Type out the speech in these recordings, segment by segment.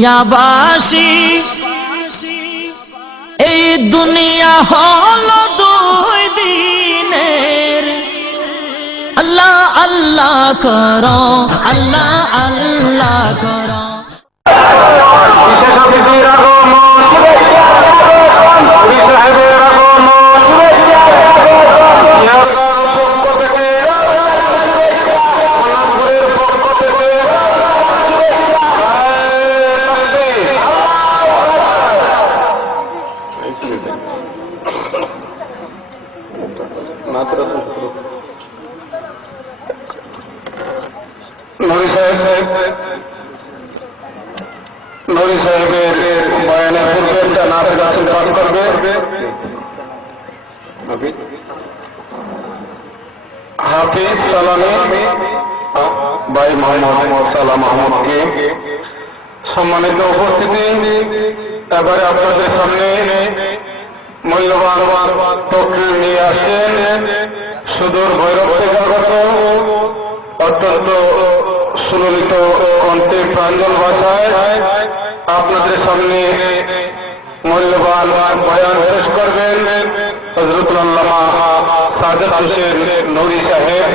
দুনিয়াবাসী এই দুনিয়া হলো দুই দিনের আল্লাহ আল্লাহ করো আল্লাহ আল্লাহ করো নুরি সাহেবের বয়ানের পূর্বে নাতে রাসূল পাঠ করবে হাফিজ সালামি ভাই মোহাম্মদ সালাম আহমদকে। সম্মানিত উপস্থিতি, এবারে আপনাদের সামনে মূল্যবান তকরীর নিয়ে আসছেন সুদূর ভৈরব থেকে আগত অত্যন্ত সুললিত কণ্ঠে প্রাঞ্জল ভাষায় আপনাদের সামনে মূল্যবান বয়ান পেশ করবেন হযরতুল আল্লামা সাদেক হোসেন নুরি সাহেব।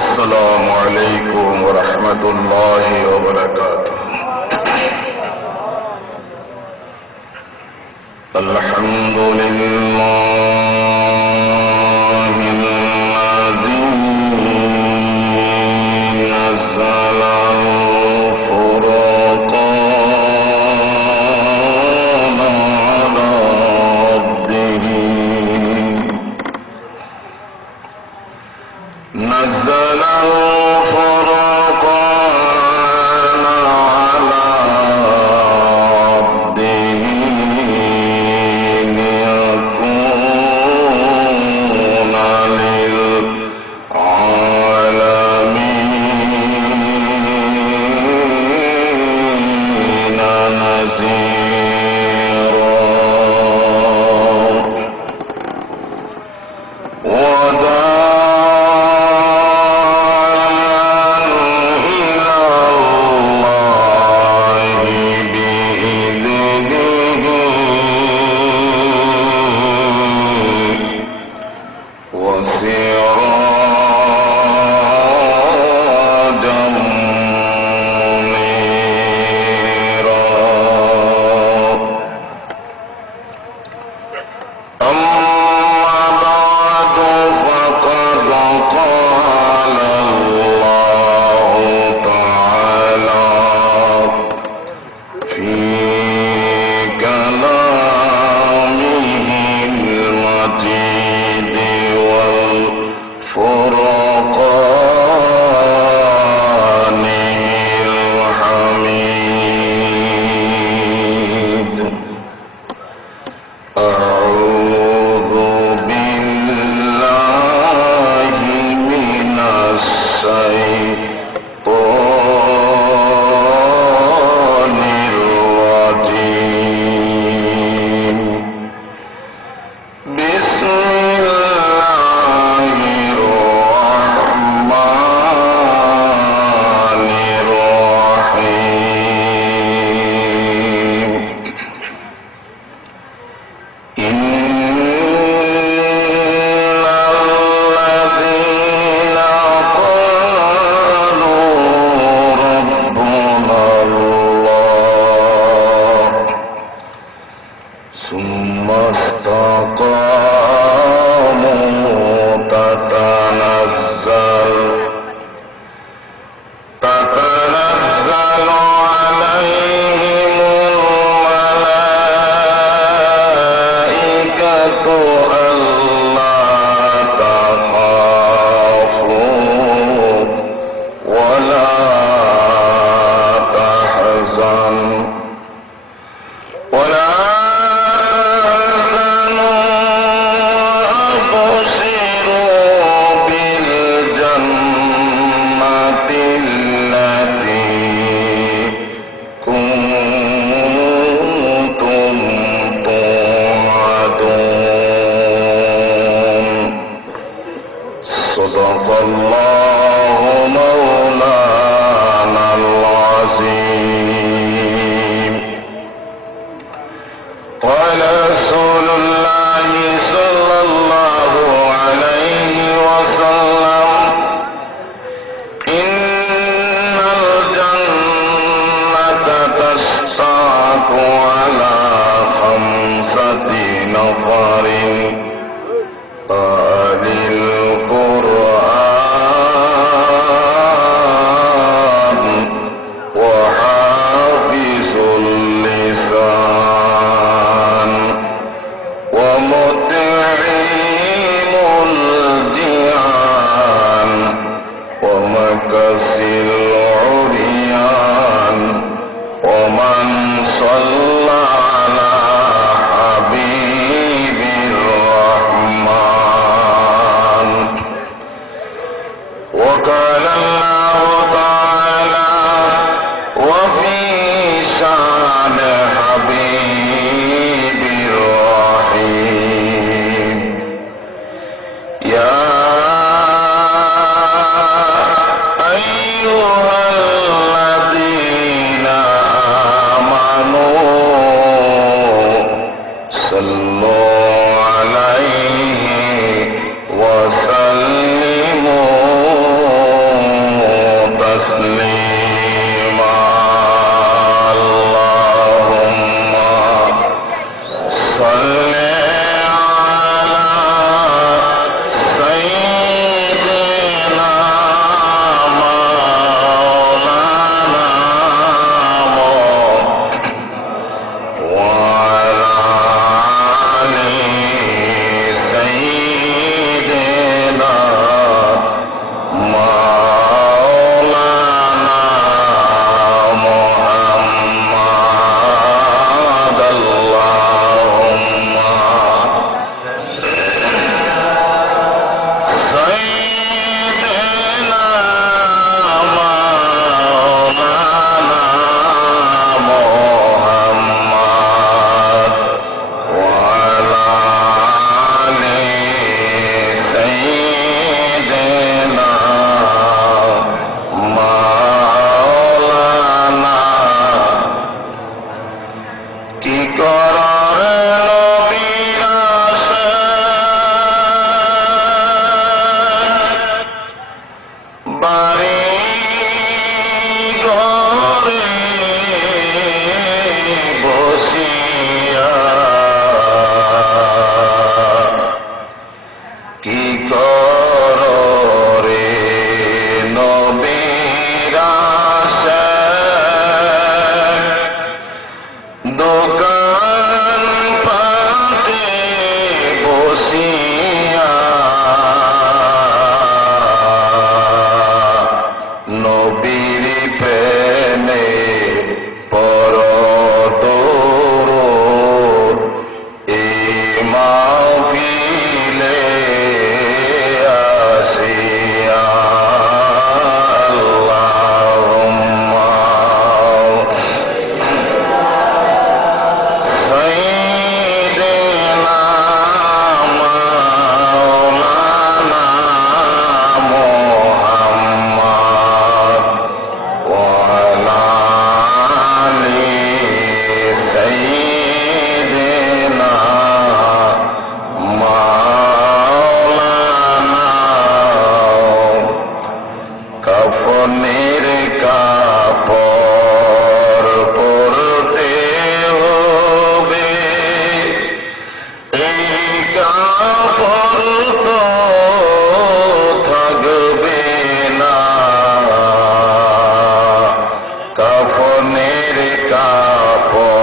আসসালামু আলাইকুম ওয়া রাহমাতুল্লাহি ওয়া বারাকাতুহু। আলহামদুলিল্লাহ نزل الفرقان على عبده ليكون على خمسة نفر أهل القرآن وحافظ اللسان ومطعم الجيعان ومكسي العريان ومن صلى على حبيب الرحمن. وقال الله تعالى وفي شان حبيب الرحيم يا أيها الذين آمنوا صلوا عليه وسلموا تسليما. اللهم صل على سيدنا مولانا وعلى آل سيدنا مولانا محمد. اللهم سيدنا مولانا محمد وعلى آل سيدنا مولانا. কি করার নবীর আশায় বাড়ি ঘরে বসিয়া কি কর রে নবীর আশায় দোকান পাতে বসিয়া নবীর প্রেমে পরদৌড় এই মাহফিলে আসিয়া। আল্লাহুম্মা سيدنا مولانا محمد وعلى آل سيدنا مولانا. কাফনের কাপড় পরতে হবে এই কাপড় তো থাকবে না। কাফনের কাপড়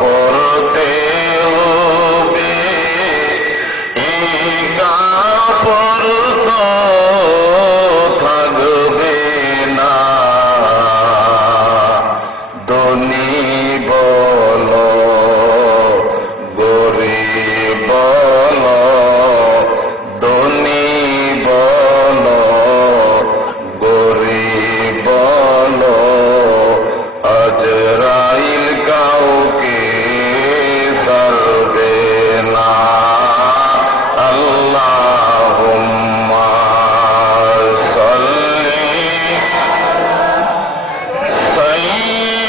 পরতে হবে এই কাপড় তো থাকবে না। ধনী বলো গরিব বলো ধনী বলো গরিব বলো আজরাইল কাউকে ছাড়বে না। আল্লাহুম্মা সাল্লি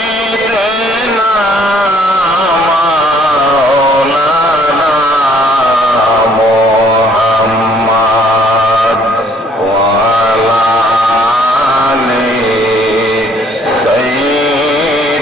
সাইয়্যিদিনা মাওলানা মুহাম্মদ ওয়া আলা আলি সাইয়্যিদিনা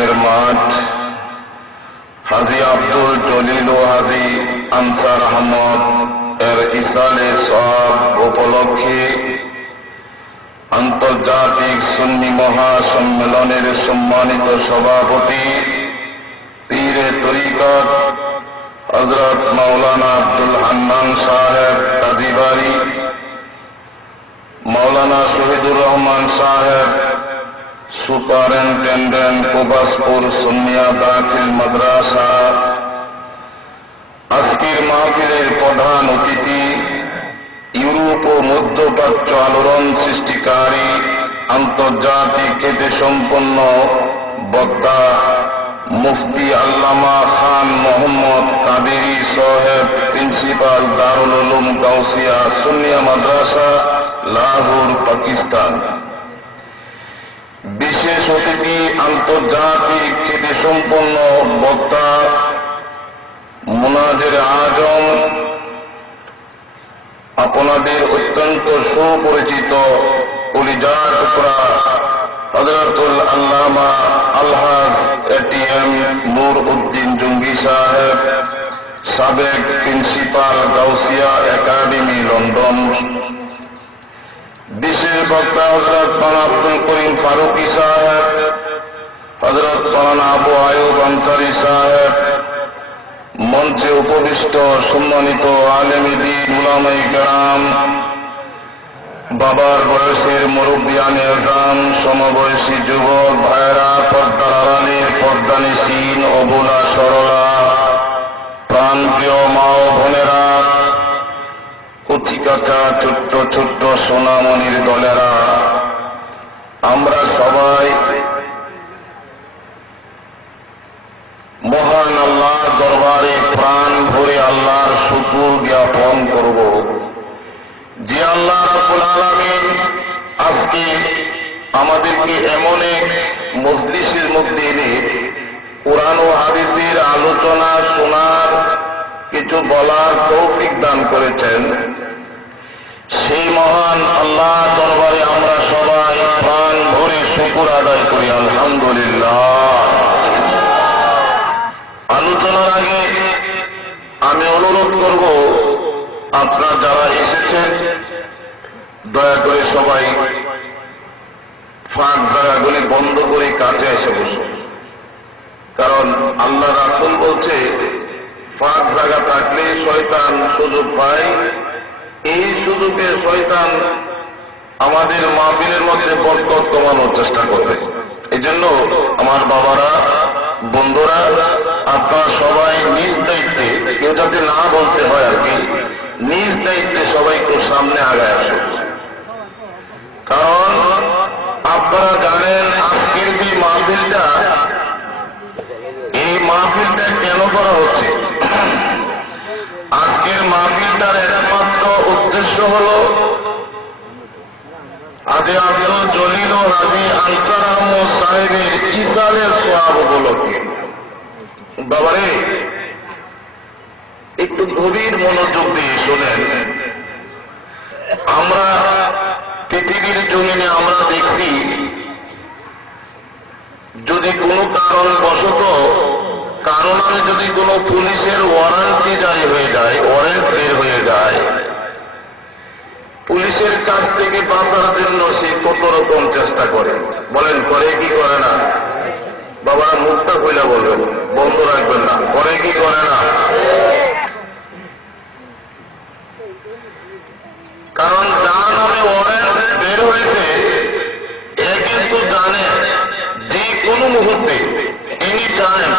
তালিমের মাঠ হাজী আব্দুল জলিল ও হাজী আনসার আহমদ এর ইসালে সওয়াব উপলক্ষে আন্তর্জাতিক সুন্নি মহাসম্মেলনের সম্মানিত সভাপতি পীরে তরিকত হযরত মাওলানা আব্দুল হান্নান সাহেব কাজীবাড়ি, মাওলানা শহীদুর রহমান সাহেব সুপারিনটেন্ডেন্ট কোবাসপুর সুন্নিয়া দাখিল মাদ্রাসা, আজকের মাহফিলের প্রধান অতিথি ইউরোপ ও মধ্যপ্রাচ্য আলোড়ন সৃষ্টিকারী আন্তর্জাতিক খ্যাতি সম্পন্ন বক্তা মুফতি আল্লামা খান মোহাম্মদ কাদেরী সাহেব, প্রিন্সিপাল দারুল উলুম গাউসিয়া সুন্নিয়া মাদ্রাসা লাহোর পাকিস্তান। বিশেষ অতিথি আন্তর্জাতিক খ্যাতি সম্পন্ন বক্তা মুনাজির আজম, আপনাদের অত্যন্ত সুপরিচিত কলিজার টুকরা হযরতুল আল্লামা আলহাজ এটিএম নূর উদ্দিন জঙ্গি সাহেব, সাবেক প্রিন্সিপাল গাউসিয়া একাডেমি লন্ডন। বিশেষ বক্তা হযরত মাওলানা আব্দুল করিম ফারুকী সাহেব, হযরত মাওলানা আবু আয়ুব আনসারী সাহেব, মঞ্চে উপবিষ্ট সম্মানিত আলেমে দ্বীন উলামায়ে কেরাম, বাবার বয়সের মুরব্বিয়ানে আযম, সমবয়সী যুবক ভাইরা, পর্দার আড়ালের পর্দানিসীন অবলা সরলা প্রাণপ্রিয় মা ও বোনেরা, কচি কাঁচা ছোট্ট ছোট্ট সোনামণির দলেরা, আমরা সবাই মহান আল্লাহর দরবারে প্রাণ ভরে আল্লাহর শুকর জ্ঞাপন করব যে আল্লাহ রাব্বুল আলামিন আজকে আমাদেরকে এমন এক মজলিসের মধ্যে এনে কোরআন ও হাদিসের আলোচনা শোনার, কিছু বলার তৌফিক দান করেছেন। সেই মহান আল্লাহ দরবারে আমরা সবাই প্রাণ ভরে শুকর আদায় করি, আলহামদুলিল্লাহ। আলোচনার আগে আমি অনুরোধ করব, আপনারা যারা এসেছেন দয়া করে সবাই ফাঁক জায়গাগুলি বন্ধ করে কাছে এসে বসুন, কারণ আল্লাহ রাসূল বলছে ফাঁক জায়গা থাকলে শয়তান সুযোগ পায়, এই সুযোগে শয়তান আমাদের মাহফিলের মধ্যে বরকত কমানোর চেষ্টা করবে। এই জন্য আমার বাবারা, বন্ধুরা, আপনারা সবাই নিজ দায়িত্বে, কেউ যাতে না বলতে হয় আর কি, নিজ দায়িত্বে সবাই একটু সামনে আগায় আসুন। কারণ আপনারা জানেন আজকের যে মাহফিলটা, এই মাহফিলটা কেন করা হচ্ছে। আজকের মাহফিলটার একমাত্র উদ্দেশ্য হলো হাজী আব্দুল জলিল ও হাজী আনসার আহমদ সাহেবের ইসালের সওয়াব উপলক্ষে। বাবারে একটু গভীর মনোযোগ দিয়ে শোনেন। আমরা পৃথিবীর জমিনে আমরা দেখছি, যদি কোনো কারণবশত কারণে যদি কোনো পুলিশের ওয়ারেন্টি জারি হয়ে যায়, ওয়ারেন্ট বের হয়ে যায়, পুলিশের কাছ থেকে বাঁচার জন্য সে কত রকম চেষ্টা করে, বলেন করে কি করে না? বাবা মুখটা খুলে বলবেন, বন্ধ রাখবেন না, করে কি করে না? কারণ যার নামে ওয়ারেন্ট বের হয়েছে এ কিন্তু জানে যে কোনো মুহূর্তে, এনি টাইম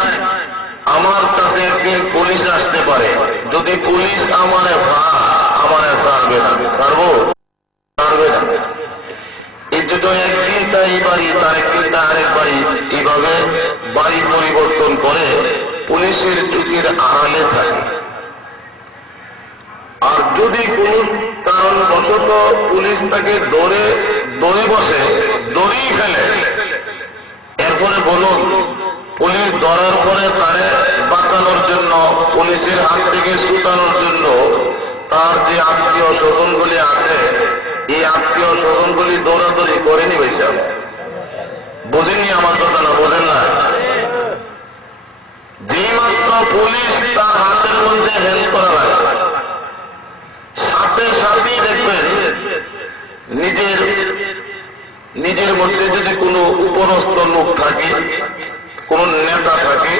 আমার কাছে একদিন পুলিশ আসতে পারে। যদি পুলিশ আমারে ছাড়বে না, ছাড়বে না। এই জন্য একদিন তাই বাড়ি, তার একদিন আরেক বাড়ি, এইভাবে বাড়ি পরিবর্তন করে পুলিশের চোখের আড়ালে থাকে। আর যদি কোন কারণবশত পুলিশ তাকে দৌড়ে বসে, দড়ি ফেলে, এরপরে বলুন পুলিশ ধরার পরে তারে বাঁচানোর জন্য, পুলিশের হাত থেকে ছুটানোর জন্য তার যে আত্মীয় স্বজনগুলি আছে, এই আত্মীয় স্বজনগুলি দৌড়াদৌড়ি করেনি। ভাইসা বোঝেননি আমার কথা? না বোঝেন না? মধ্যে যদি কোনো উপরস্থ লোক থাকে, কোন নেতা থাকে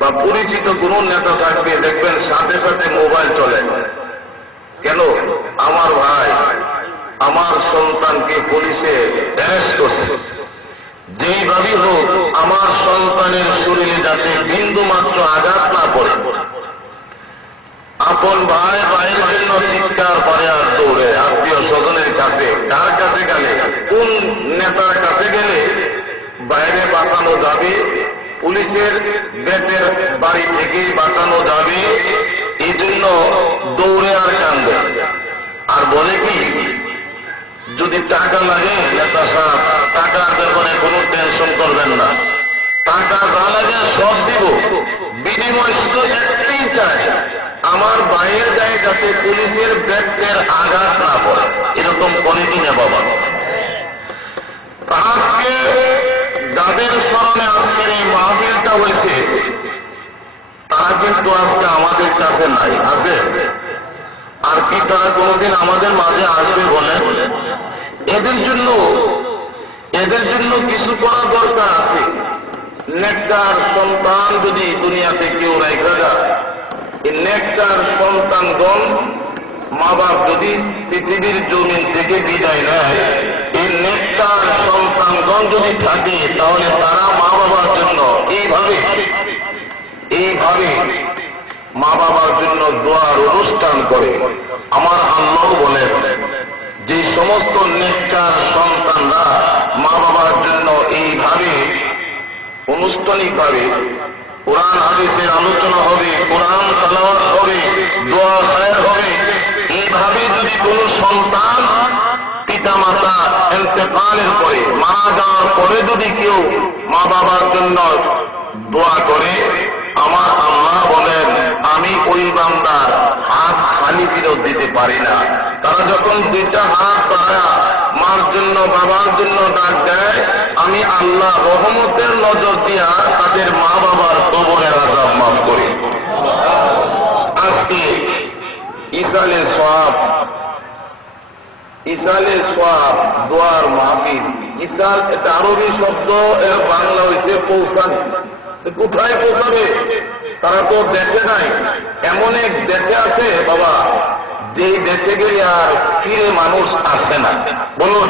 বা পরিচিত কোন নেতা থাকবে, দেখবেন সাথে সাথে মোবাইল চলে। কেন? আমার ভাই আমার সন্তানকে পুলিশে অ্যারেস্ট করছে, যেইভাবেই হোক আমার সন্তানের শরীরে যাতে বিন্দু মাত্র আঘাত না পড়ে। আপন ভাই ভাইয়ের জন্য চিৎকার করে আর দৌড়ে আত্মীয় স্বজনের কাছে। কার কাছে গেলে, কোন নেতার কাছে গেলে বাইরে বাঁচানো যাবে, পুলিশের বেতের বাড়ি থেকে বাঁচানো যাবে, এই জন্য দৌড়ে আর কান্দে। আর বলে কি, যদি টাকা লাগে নেতা সাহেব, টাকার ব্যাপারে কোনো টেনশন করবেন না, টাকা যা লাগে সব দিব, বিনিময় শুধু একটাই চাই, আমার বাইরের গায়ে যাতে পুলিশের ব্যক্তির আঘাত না পড়ে। এরকম করে কিনা বাবা? আজকে যাদের স্মরণে আজকের এই মাহফিলটা হয়েছে, তারা কিন্তু আজকে আমাদের কাছে নাই, আছে? আর কি তারা কোনোদিন আমাদের মাঝে আসবে বলেন? এদের জন্য কিছু করা দরকার আছে। নেককার সন্তান যদি দুনিয়াতে কেউ রাখা যায়, এই নেককার সন্তানগণ, মা বাপ যদি পৃথিবীর জমিন থেকে বিদায় নেয়, এই নেককার সন্তানগণ যদি থাকে, তাহলে তারা মা বাবার জন্য এইভাবে মা বাবার জন্য দোয়ার অনুষ্ঠান করে। আমার আল্লাহ বলেন, যে সমস্ত নেককার সন্তানরা মা বাবার জন্য এইভাবে আনুষ্ঠানিকভাবে কোরআন হাদিসের আলোচনা হবে, কোরআন তেলাওয়াত হবে, দোয়া খায়ের হবে, এইভাবে যদি কোন সন্তান পিতা মাতা ইন্তেকালের পরে, মারা যাওয়ার পরে যদি কেউ মা বাবার জন্য দোয়া করে, আমার আল্লাহ বলেন, আমি ওই বান্দার হাত খালি ফেরত দিতে পারি না। তারা যখন দুইটা হাত তারা মার জন্য বাবার জন্য ডাক দেয়, আমি আল্লাহ রহমতের নজর দিয়া তাদের মা বাবার কবরের আযাব মাফ করি। আজকে ইসালে সওয়াব দোয়ার মাহফিল। ইসাল এটা আরবি শব্দ, এর বাংলা হয়েছে পৌঁছানো। কোথায় পৌঁছাবে? তারা তো দেশে নাই। এমন এক দেশে আছে বাবা, যেই দেশে গেলে আর ফিরে মানুষ আসে না। বলুন,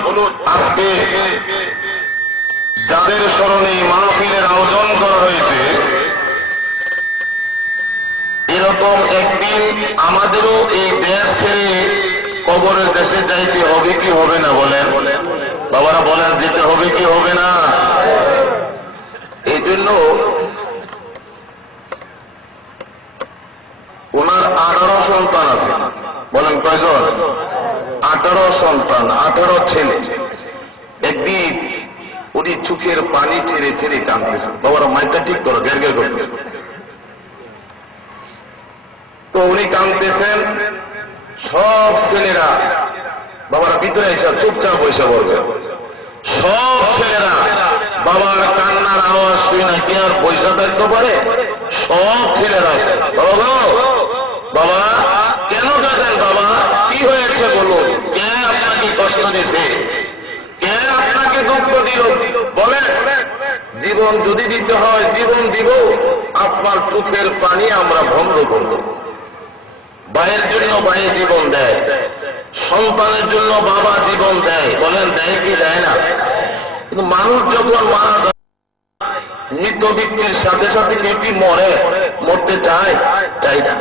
আজকে যাদের স্মরণে মাহফিলের আয়োজন করা হয়েছে, এরকম একদিন আমাদেরও এই দেশ ছেড়ে কবরের দেশে যাইতে হবে কি হবে না? বলেন বাবারা, বলেন যেতে হবে কি হবে না? এই জন্য ওনার 18 সন্তান আছে। বলেন কয়জন? 18 সন্তান, 18 ছেলে। একদিন উনি চোখের পানি ছেড়ে ছেড়ে কাঁদতেছে। বাবারা মাইকটা ঠিক করো, গের গের করতেছে। তো উনি কাঁদতেছেন, সব ছেলেরা বাবারা ভিতরে এসে চুপচাপ পয়সা বলবে। সব ছেলেরা বাবার কান্নার আওয়াজ শুনে না কি আর পয়সা থাকতে পারে? সব ছেলেরা, বাবা কেন কাঁদেন? বাবা কি হয়েছে বলুন, কে আপনাকে কষ্ট দিছে, কে আপনাকে দুঃখ দিল? বলেন, জীবন যদি দিতে হয় জীবন দিব, আপনার চোখের পানি আমরা বন্ধ করব। ভাইয়ের জন্য ভাই জীবন দেয়, সন্তানের জন্য বাবা জীবন দেয়। বলেন দেয় কি দেয় না? কিন্তু মানুষ যখন মারা যায়, মৃত ব্যক্তির সাথে সাথে কি মরে? মরতে চায়? চাই না।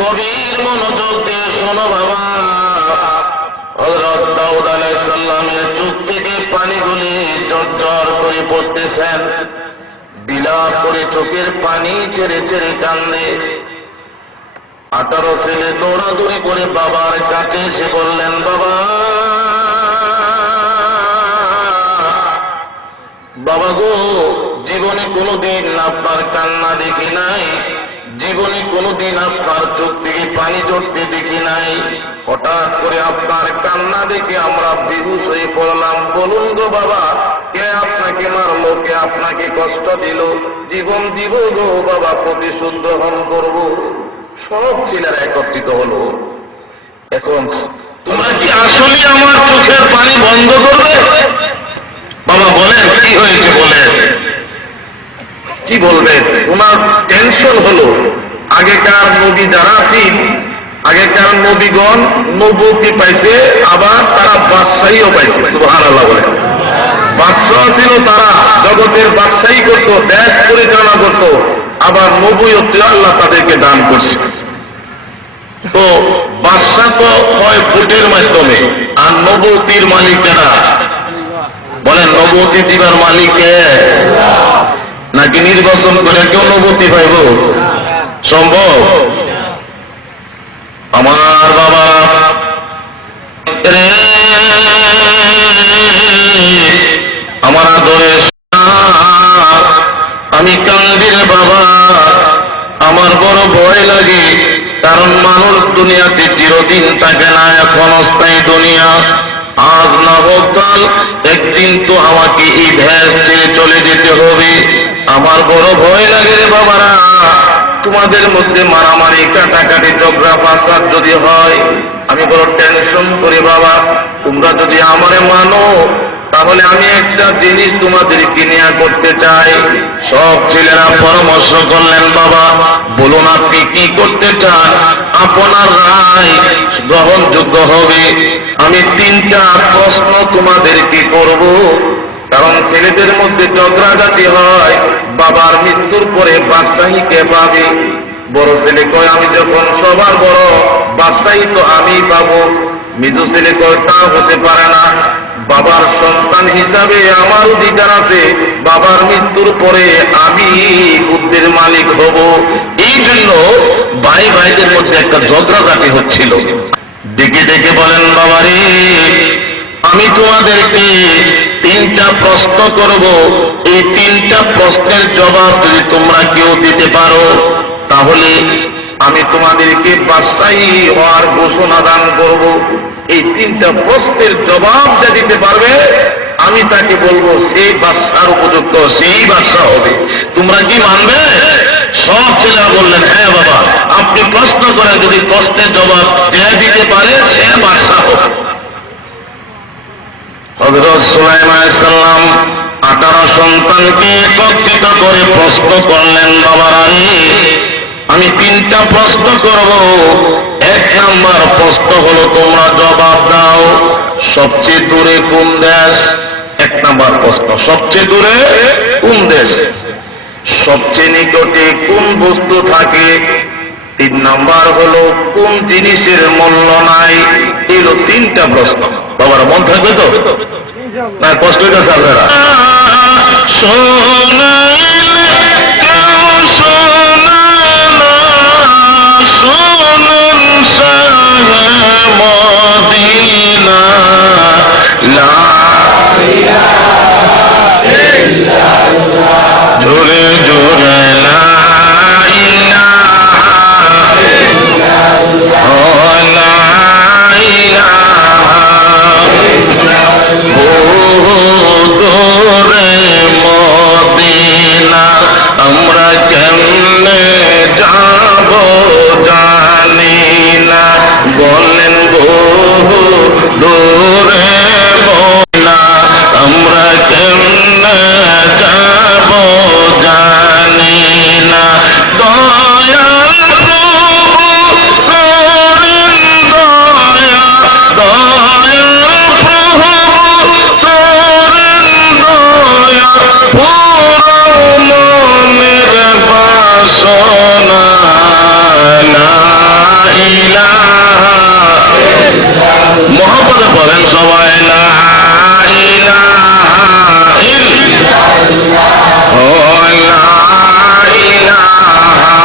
গভীর মনোযোগ দিয়ে শোনো বাবা। হযরত দাউদ আলাইহিস সালামের চোখ থেকে পানিগুলি ঝরঝর করে পড়তেছেন, বিলাপ করে চোখের পানি ছেড়ে ছেড়ে কান্দে। 18 ছেলে দৌড়াদৌড়ি করে বাবার কাছে এসে বললেন, বাবা বাবা গো, জীবনে কোনোদিন আপনার কান্না দেখি নাই, জীবনে কোনোদিন আপনার চোখ থেকে পানি ঝরতে দেখি নাই। হঠাৎ করে আপনার কান্না দেখে আমরা বেহুশ হয়ে পড়লাম। বলুন গো বাবা, কে আপনাকে মারলো, কে আপনাকে কষ্ট দিল? জীবন দিব গো বাবা, প্রতিশোধ গ্রহণ করব। সব ছেলেরা একত্রিত হলো। এখন তোমরা কি আসলে আমার চোখের পানি বন্ধ করবে? বাবা বলেন কি হয়েছে, বলেন কি বলবেন? ওনার টেনশন হলো, আগেকার নবী যারা ছিল, আগেকার নবীগণ নবুয়তি পাইছে, আবার তারা বাদশাহীও পাইছে। সুবহানাল্লাহ বলেন। বাদশাহ ছিল, তারা জগতের বাদশাহী করতো, দেশ পরিচালনা করতো, আবার নবুয়তি আল্লাহ তাদেরকে দান করছে। তো বাদশাহ তো হয় ভোটের মাধ্যমে, আর নবুয়তির মালিক যারা, বলেন নবুয়তি দিবার মালিক কে? নাকি নির্বাচন করে কেউ নবুয়তি পাইব? সম্ভব? আমার বাবা আমার আদরে আমি কান্দির বাবা, আমার বড় ভয় লাগে। কারণ মানুষ দুনিয়াতে চিরদিন থাকে না, এখন অস্থায়ী দুনিয়া। আজ না হোক কাল একদিন তো আমাকে এই ভেস ছেড়ে চলে যেতে হবে। আমার বড় ভয় লাগে রে বাবারা, তোমাদের মধ্যে মারামারি, কাটাকাটি, ঝগড়া ফাসাদ যদি হয়, আমি বড় টেনশন করি বাবা। তোমরা যদি আমারে মানো, তাহলে আমি একটা জিনিস তোমাদেরকে নিয়ে করতে চাই। সব ছেলেরা পরামর্শ করলেন, বাবা বলুন আপনি কি করতে চান, আপনার রায় গ্রহণযোগ্য হবে। আমি 3টা প্রশ্ন তোমাদেরকে করব। কারণ ছেলেদের মধ্যে ঝগড়াঝাটি হয়, বাবার মৃত্যুর পরে বাদশাহী কে পাবে? বড় ছেলে কয় আমি যখন সবার বড়, বাদশাহী তো আমি পাবো। মেজো ছেলে কয় তা হতে পারে না, বাবার সন্তান হিসাবে আমার অধিকার আছে, বাবার মৃত্যুর পরে আমি বুদ্ধির মালিক হব। এই জন্য ভাই ভাইদের মধ্যে একটা ঝগড়াঝাটি হচ্ছিল। ডেকে ডেকে বলেন, বাবারে আমি তোমাদেরকে 3টা প্রশ্ন করব। এই 3টা প্রশ্নের জবাব যদি তোমরা কেউ দিতে পারো, তাহলে আমি তোমাদেরকে বাদশাহী হওয়ার ঘোষণা দান করব। এই 3টা প্রশ্নের জবাব যে দিতে পারবে, আমি তাকে বলবো সেই বাদশার উপযুক্ত, সেই বাদশা হবে। তোমরা কি মানবে? সব ছেলেরা বললেন হ্যাঁ বাবা, আপনি প্রশ্ন করেন, যদি প্রশ্নের জবাব যে দিতে পারে সে বাদশা হবে। হযরত সুলাইমান আলাইহিস সালাম 18 সন্তানকে একত্রিত করে প্রশ্ন করলেন, বাবারা আমি 3টা প্রশ্ন করব। 1 নাম্বার প্রশ্ন হলো, তোমরা জবাব দাও সবচেয়ে দূরে কোন দেশ? 1 নাম্বার প্রশ্ন, সবচেয়ে দূরে কোন দেশ? সবচেয়ে নিকটে কোন বস্তু থাকে? 3 নাম্বার হলো কোন জিনিসের মূল্য নাই? এই হলো 3টা প্রশ্ন। বাবার মন থাকবে তো? না কষ্ট হইতেছে আপনারা? জোরে জোরে লা আমরা কেমনে যাব জানি না, বলেন বহু দূরে মদিনা, আমরা কেমনে যাব জানি না। দয়াল প্রভু করেন দয়া, দয়াল প্রভু করেন দয়া, মনের বাসনা লা ইলাহা মোহাম্মদ বলেন সবাই লা ইলাহা ইল্লাল্লাহ, ও লা ইলাহা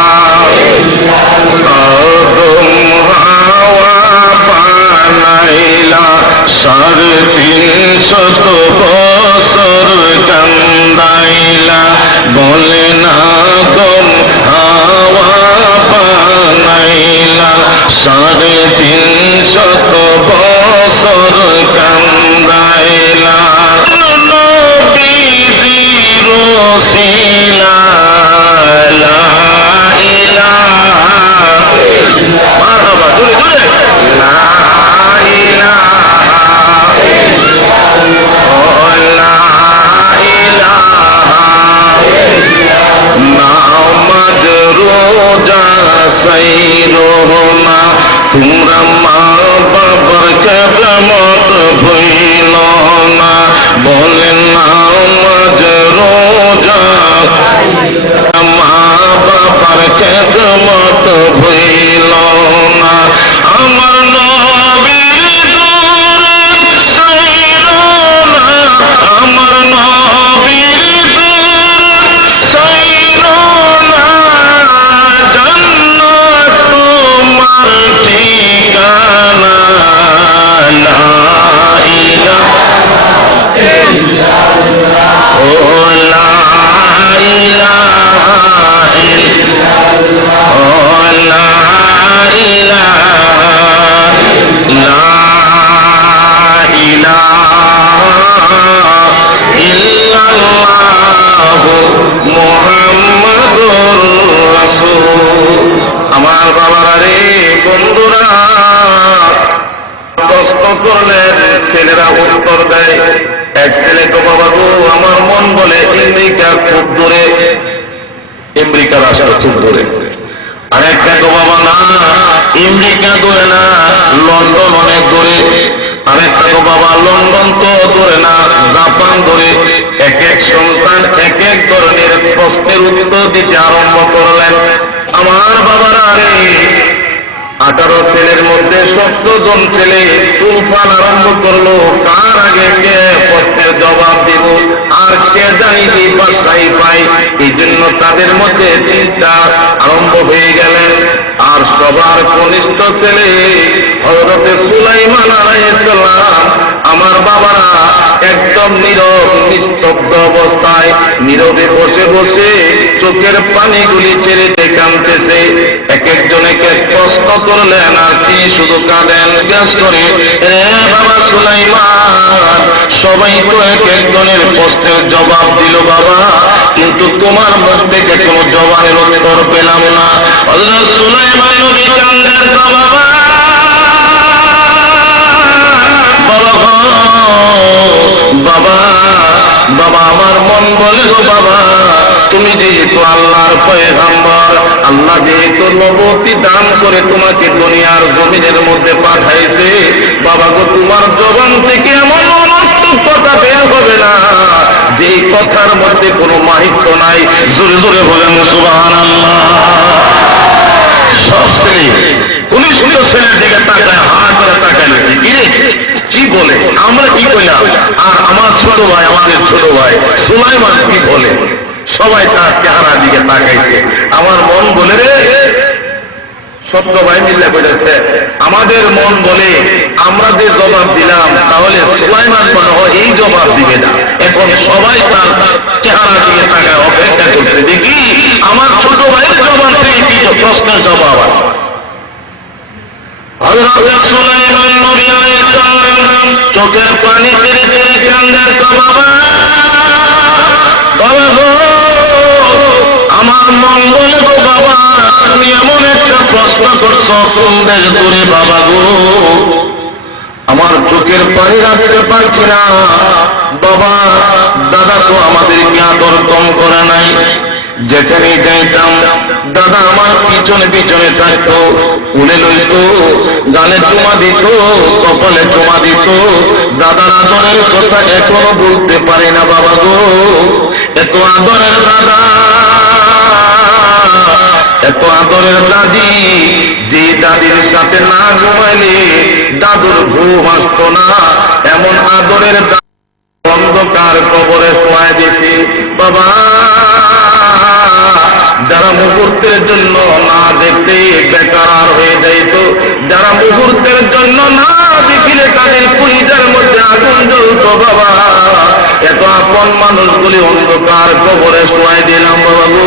আদম হাওয়া বানাইলা 350 বছর কান্দাইলা, বলেন আদম হাওয়া 300 বছর কান্দাইলা নবীজির ওসিলা লা ইলাহা মারহাবা জোরে জোরে লা ইলাহা লা ইলাহা নামাজ রোজা সাইরোনা তোমরা মা বাবার খেদমত ভুইল না বলেন নামাজ রোজা মা বাবার খেদমত ভুইল না আমার নবীর দূর সাইরোনা আমার নবীর দূর সাইরোনা জান্নাত তোমার ঠিকানা লা ইলাহা ইল্লাল্লাহ ও লা ইলাহা ইল্লাল্লাহ ও লা ইলাহা লা ইলাহা ইল্লাল্লাহ মুহাম্মাদুর রাসূল। আমার বাবারা রে বন্ধুরা প্রশ্ন করলে ছেলেরা উত্তর দেয়। এক ছেলে তো বাবা গো আমার মন বলে আমেরিকা খুব দূরে, আমেরিকা রাষ্ট্র খুব দূরে। আরেকটা তো বাবা না আমেরিকা দূরে না লন্ডন অনেক দূরে। আরেকটা তো বাবা লন্ডন তো দূরে না জাপান দূরে। এক এক সন্তান এক এক ধরনের প্রশ্নের উত্তর দিতে আরম্ভ করলেন। আমার বাবারা রে 18 ছেলের মধ্যে 17 জন ছেলে তুফান আরম্ভ করলো। কার আগে কে প্রশ্নের জবাব দিব আর কে জানিনি বাসাই পাই, এই জন্য তাদের মধ্যে চিন্তা আরম্ভ হয়ে গেলেন। আর সবার কনিষ্ঠ ছেলে হযরতে সুলাইমান আলাইহিস সালাম আমার বাবারা একদম নীরব নিস্তব্ধ অবস্থায় নীরবে বসে বসে চোখের পানিগুলি ছেড়ে কাঁদতেছে। এক একজনে প্রশ্ন করলেন আর কি শুধু কাঁদেন গ্যাস করে এ বাবা সুলাইমান সবাই তো এক একজনের প্রশ্নের জবাব দিল বাবা, কিন্তু তোমার মুখ থেকে কোনো জবাবের উত্তর পেলাম না। হযরত সুলাইমান নবী কাঁদেন বাবা বাবা বাবা আমার মন বলে গো বাবা তুমি যেহেতু আল্লাহর পয়গম্বর, আল্লাহ যেহেতু নবুয়তি দান করে তোমাকে দুনিয়ার জমিনের মধ্যে পাঠাইছে বাবা গো তোমার জবান থেকে এমন অনর্থক কথা বের হবে না যেই কথার মধ্যে কোনো মাহিত্য নাই। জোরে জোরে বলেন সুবহানাল্লাহ। সব ছেলে কনিষ্ঠ ছেলের দিকে তাকায় হাত ধরে তাকায় নাকি কি বলে আমরা কি কইলাম, আর আমার ছোট ভাই আমাদের ছোট ভাই সুলাইমান কি বলে সবাই তার চেহারার দিকে তাকাইছে। আমার মন বলে রে সত্য ভাই মিল্লা করেছে আমাদের মন বলে আমরা যে জবাব দিলাম তাহলে সুলাইমান মনে হয় এই জবাব দিবে না। এখন সবাই তার চেহারার দিকে তাকায় অপেক্ষা করছে দেখি আমার ছোট ভাইয়ের জবাব থেকে কি প্রশ্নের জবাব আছে। হযরত সুলাইমান নবী আলাইহিস সালাম চোখের পানি ছেড়ে ছেড়ে কাঁদেন বাবা বাবা গো আমার মন বলে গো বাবা তুমি এমন একটা প্রশ্ন করছো কোন দেশ দূরে বাবা গো আমার চোখের পানি রাখতে পারছি না বাবা। দাদা তো আমাদেরকে আদর কম করে নাই, যেখানে যাইতাম দাদা আমার পিছনে পিছনে থাকতো, উলে লইতো, গালে চুমা দিত, কপালে চুমা দিত। দাদার আদরের কথা এখনো বলতে পারি না বাবা গো। এত আদরের দাদা এত আদরের দাদি, যে দাদির সাথে না ঘুমাইলে দাদুর ঘুম আসতো না, এমন আদরের অন্ধকার কবরে শোয়া দিছি বাবা। যারা মুহূর্তের জন্য না দেখতে বেকার হয়ে যাইত, যারা মুহূর্তের জন্য না দেখিলে তাদের কলিজার মধ্যে আগুন জ্বলতো বাবা, এত আপন মানুষগুলি অন্ধকার কবরে শোয়াই দিলাম বাবা গো।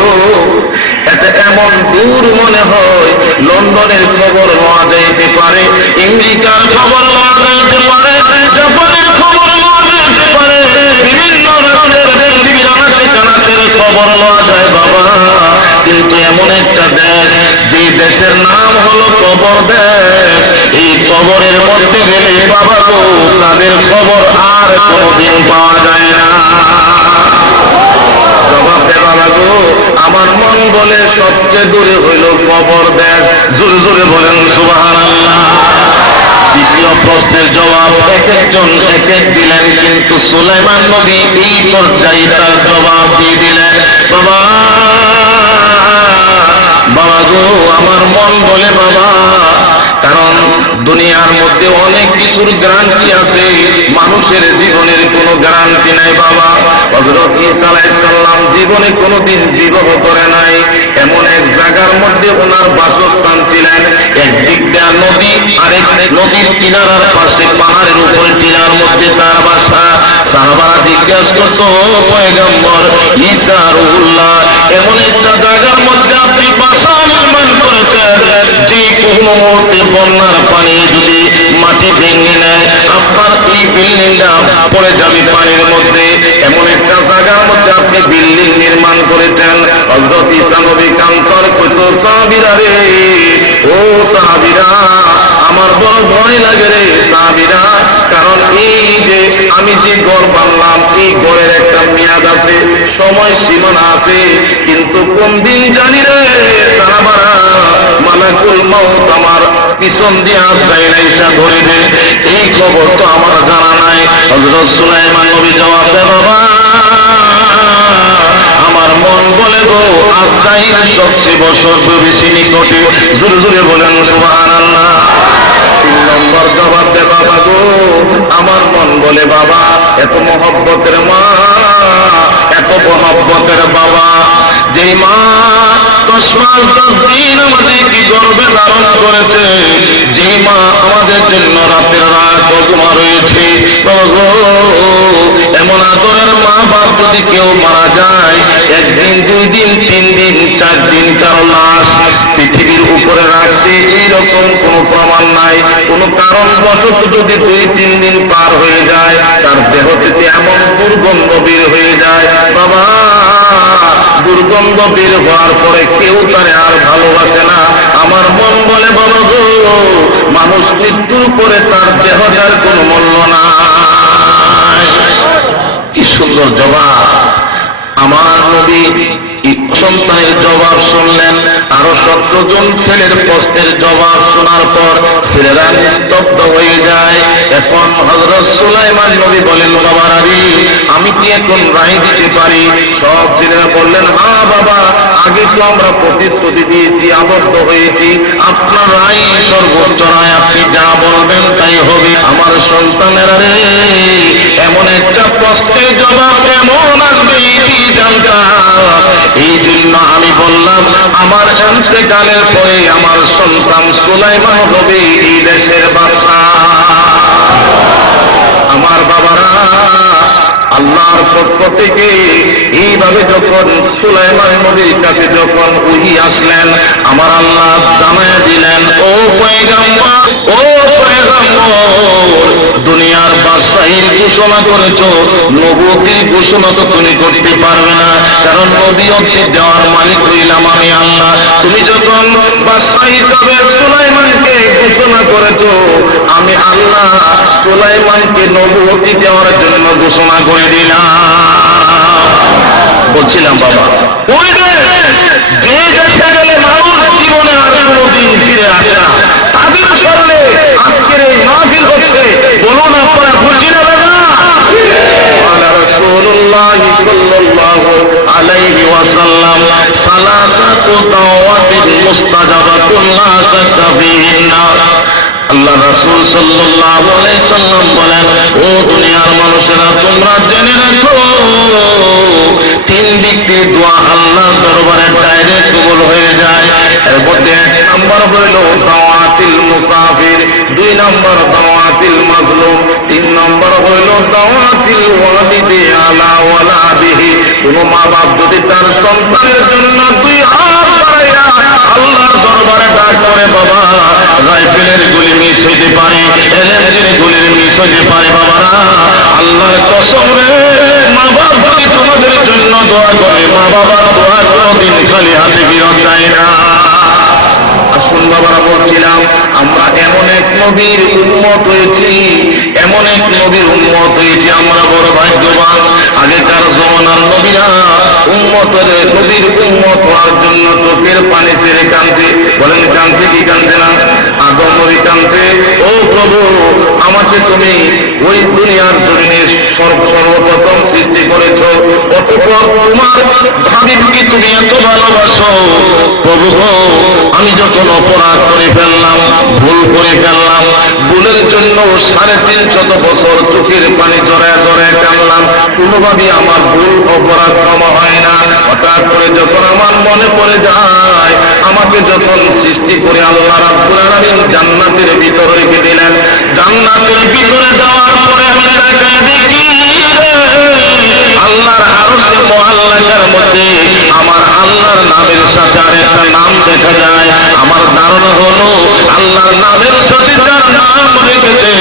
এতে এমন দূর মনে হয় লন্ডনের খবর লওয়া যাইতে পারে, আমেরিকার খবর লওয়া যাইতে পারে, জাপানের খবর লওয়া যাইতে পারে, বিভিন্ন রাজ্যের পৃথিবীর আনাচে-কানাচের খবর লওয়া যায় বাবা। কিন্তু এমন একটা দেশ, যে দেশের নাম হলো কবর দেশ, এই কবরের মধ্যে গেলে বাবা গো তাদের খবর আর কোনদিন পাওয়া যায় না। জবাব দে বাবা গো, আমার মন বলে সবচেয়ে দূরে হইল কবর দেশ। জোরে জোরে বলেন সুবহানাল্লাহ। দ্বিতীয় প্রশ্নের জবাব এক একজন এক এক দিলেন, কিন্তু সুলাইমান নবী এই পর্যায়ে তার জবাব দিয়ে দিলেন, বাবা বাবা গো আমার মন বলে বাবা, কারণ দুনিয়ার মধ্যে অনেক কিছুর গ্যারান্টি আছে, মানুষের জীবনের কোনো গ্যারান্টি নাই বাবা। হযরত ঈসা আলাইহিস সালাম জীবনে কোনোদিন বিবাহ করে নাই, এমন এক জায়গার মধ্যে ওনার বাসস্থান ছিলেন, একদিক দিয়ে নদী, আরেক নদীর কিনারার পাশে পাহাড়ের উপর টিলার মধ্যে তার বাসা। সাহাবারা জিজ্ঞাসা করত, পয়গম্বর ঈসা রুহুল্লাহ, এমন একটা জায়গার মধ্যে আপনি বাসা নির্মাণ করেছেন, যে কোনো মুহূর্তে বন্যার পানি যদি মাটি ভেঙে নেয় আপনার এই বিল্ডিংটা পড়ে যাবে পানির মধ্যে, এমন একটা জায়গার মধ্যে আপনি বিল্ডিং নির্মাণ করেছেন। হযরত ঈসা নবী কান্তর কইতো, সাহাবীরা রে, ও সাহাবীরা আমার বড় ভয় লাগে রে সাহাবীরা, কারণ এই যে আমি যে ঘর বানলাম এই ঘরের একটা মেয়াদ আছে, সময় সীমানা আছে, কিন্তু কোন দিন জানি রে সাহাবারা, মালাকুল মাউত আমার পিছন দিয়ে আজরাইল এসে ধরে দে, এই খবর তো আমার জানা নাই। হযরত সুলাইমান নবী জবাব দেয়, বাবা আমার মন বলে গো আজরাইল সবচেয়ে বছর বেশি নিকটে। জোরে জোরে বলেন সুবহানাল্লাহ। তিন নম্বর জবাব দে, বাবা গো আমার মন বলে বাবা, এত মহব্বতের মা, এত মহব্বতের বাবা, যেই মা 10 মাস 10 দিন আমাদেরকে গর্ভে ধারণ করেছে, যে মা আমাদের জন্য রাতের রাত ঘুমা রয়েছে, এমন আদরের মা বাপ যদি কেউ মারা যায়, 1 দিন 2 দিন 3 দিন 4 দিন কারো লাশ পৃথিবীর উপরে রাখছে, এইরকম কোনো প্রমাণ নাই। কোন কারণ বশত যদি 2-3 দিন পার হয়ে যায়, তার দেহ থেকে এমন দুর্গন্ধ বের হয়ে যায় বাবা, দুর্গন্ধ বের হওয়ার পরে কেউ তারে আর ভালোবাসে না। আমার মন বলে বাবা গো, মানুষ মৃত্যুর পরে তার দেহটার কোনো মূল্য নাই। কি সুন্দর জবাব আমার নবী। সন্তানের জবাব শুনলেন, আরো 17 জন ছেলের প্রশ্নের জবাব শোনার পর ছেলেরা নিস্তব্ধ হয়ে যায়। এখন হযরত সুলাইমান নবী বলেন, বাবা রাবি আমি কি এখন রায় দিতে পারি? সব ছেলেরা বললেন, হ্যাঁ বাবা, আগে তো আমরা প্রতিশ্রুতি দিয়েছি, আবদ্ধ হয়েছি, আপনার রায় সর্বোচ্চ রায়, আপনি যা বলবেন তাই হবে। আমার সন্তানেরা রে, এমন একটা প্রশ্নের জবাব এমন আসবে জানতাম, এই জন্য আমি বললাম আমার ইন্তেকালের পরে আমার সন্তান সুলাইমান হবে এই দেশের বাদশা। আমার বাবারা, আল্লাহর পক্ষ থেকে এইভাবে যখন সুলাইমান নবীর কাছে যখন ওহী আসলেন, আমার আল্লাহ জানায় দিলেন, ও পয়গম্বর, ও পয়গম্বর, দুনিয়ার বাদশাহীর ঘোষণা করেছো, নবুয়তের ঘোষণা তো তুমি করতে পারবে না, কারণ নবুয়ত দেওয়ার মালিক হইলাম আমি আল্লাহ। তুমি যখন বাদশাহ হিসাবে সুলাইমানকে ঘোষণা করেছো, আমি আল্লাহ সুলাইমানকে নবুয়ত দেওয়ার জন্য ঘোষণা করে দিলাম। বলছিলাম বাবা, ওই যে দেশে গেলে মানুষ জীবনে আর কোনদিন ফিরে আসে না, তাদের সামনে আজকের এই মাহফিল হচ্ছে, বলুন আপনারা খুশি না বাবা? রাসূলুল্লাহ সাল্লাল্লাহু আলাইহি ওয়াসাল্লাম সালাসাতু দাওয়াতিন মুস্তাজাবাতুন লা শাক্কা ফিহিন্না। আল্লাহ রাসূল সাল্লাল্লাহু আলাইহি সাল্লাম বলেন, ও দুনিয়ার মানুষেরা তোমরা জেনে রাখো, 3 দিক দিয়ে দোয়া আল্লাহর দরবারে ডাইরেক্ট কবুল হয়ে যায়। এর মধ্যে 1 নম্বর হইল দাওয়াতিল মুসাফির, 2 নম্বর দাওয়াতিল মাজলুম, 3 নম্বর হইল দাওয়াতিল ওয়ালিদি আলা ওয়ালাদিহি। কোন মা বাপ যদি তার সন্তানের জন্য 2 হাত ভাইরা আল্লাহর দরবারে ডাক করে বাবা, রাইফেলের গুলি মিস হইতে পারে, এলএমজির গুলি মিস হইতে পারে বাবারা, আল্লাহর কসম রে, মা বাবা তোমাদের জন্য দোয়া করে, মা বাবার দোয়া কোনদিন খালি হাতে ফিরত যায় না। আসুন বাবারা, বলছিলাম আমরা এমন এক নবীর উম্মত হয়েছি, এমন এক নবীর উম্মত হয়েছি, আমরা বড় ভাগ্যবান। আগেকার জমানার নবীরা উম্মতের নবীর উম্মত হওয়ার জন্য চোখের পানি ছেড়ে কাঁদছে। বলেন কাঁদছে কি কাঁদছে না? আদম নবী কাঁদছে, ও প্রভু আমাকে তুমি ওই দুনিয়ার জমিনে সর্বপ্রথম সৃষ্টি করেছ, অতঃপর তোমার হাবিবকে তুমি এত ভালোবাসো, প্রভু আমি যখন অপরাধ করে ফেললাম, ভুল করে ফেললাম, ভুলের জন্য 350 বছর চোখের পানি জড়ায় জড়ায় কাঁদলাম, কোনোভাবেই আমার ভুল অপরাধ ক্ষমা হয় না। হঠাৎ করে যখন আমার মনে পড়ে যায়, আমাকে যখন সৃষ্টি করে আল্লাহ রাব্বুল আলামিন জান্নাতের ভিতরে রেখে দিলেন, জান্নাতের ভিতরে যাওয়ার পরে আমি তাকায় দেখি আল্লাহর আরশের মুআল্লাকার মধ্যে আমার আল্লাহর নামের সাথে আরেকটা নাম দেখা যায়। আমার ধারণা হলো আল্লাহর নামের সাথে যার নাম রেখেছে,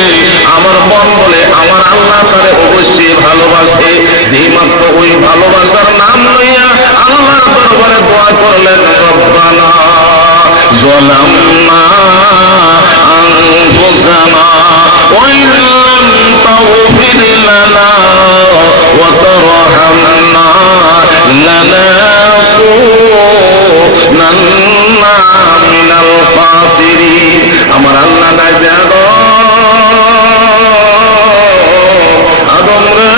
আমার মন বলে আমার আল্লাহ তারে অবশ্যই ভালোবাসে। যেই মাত্র ওই ভালোবাসার নাম লইয়া আল্লাহর দরবারে দোয়া করলেন, রব্বানা যালামনা আনফুসানা ওয়া ইন লাম তাগফির লানা ওয়া তারহামনা লানাকুনান্না মিনাল খাসিরিন। আমার আল্লাহ ডাকবে, আদম রে,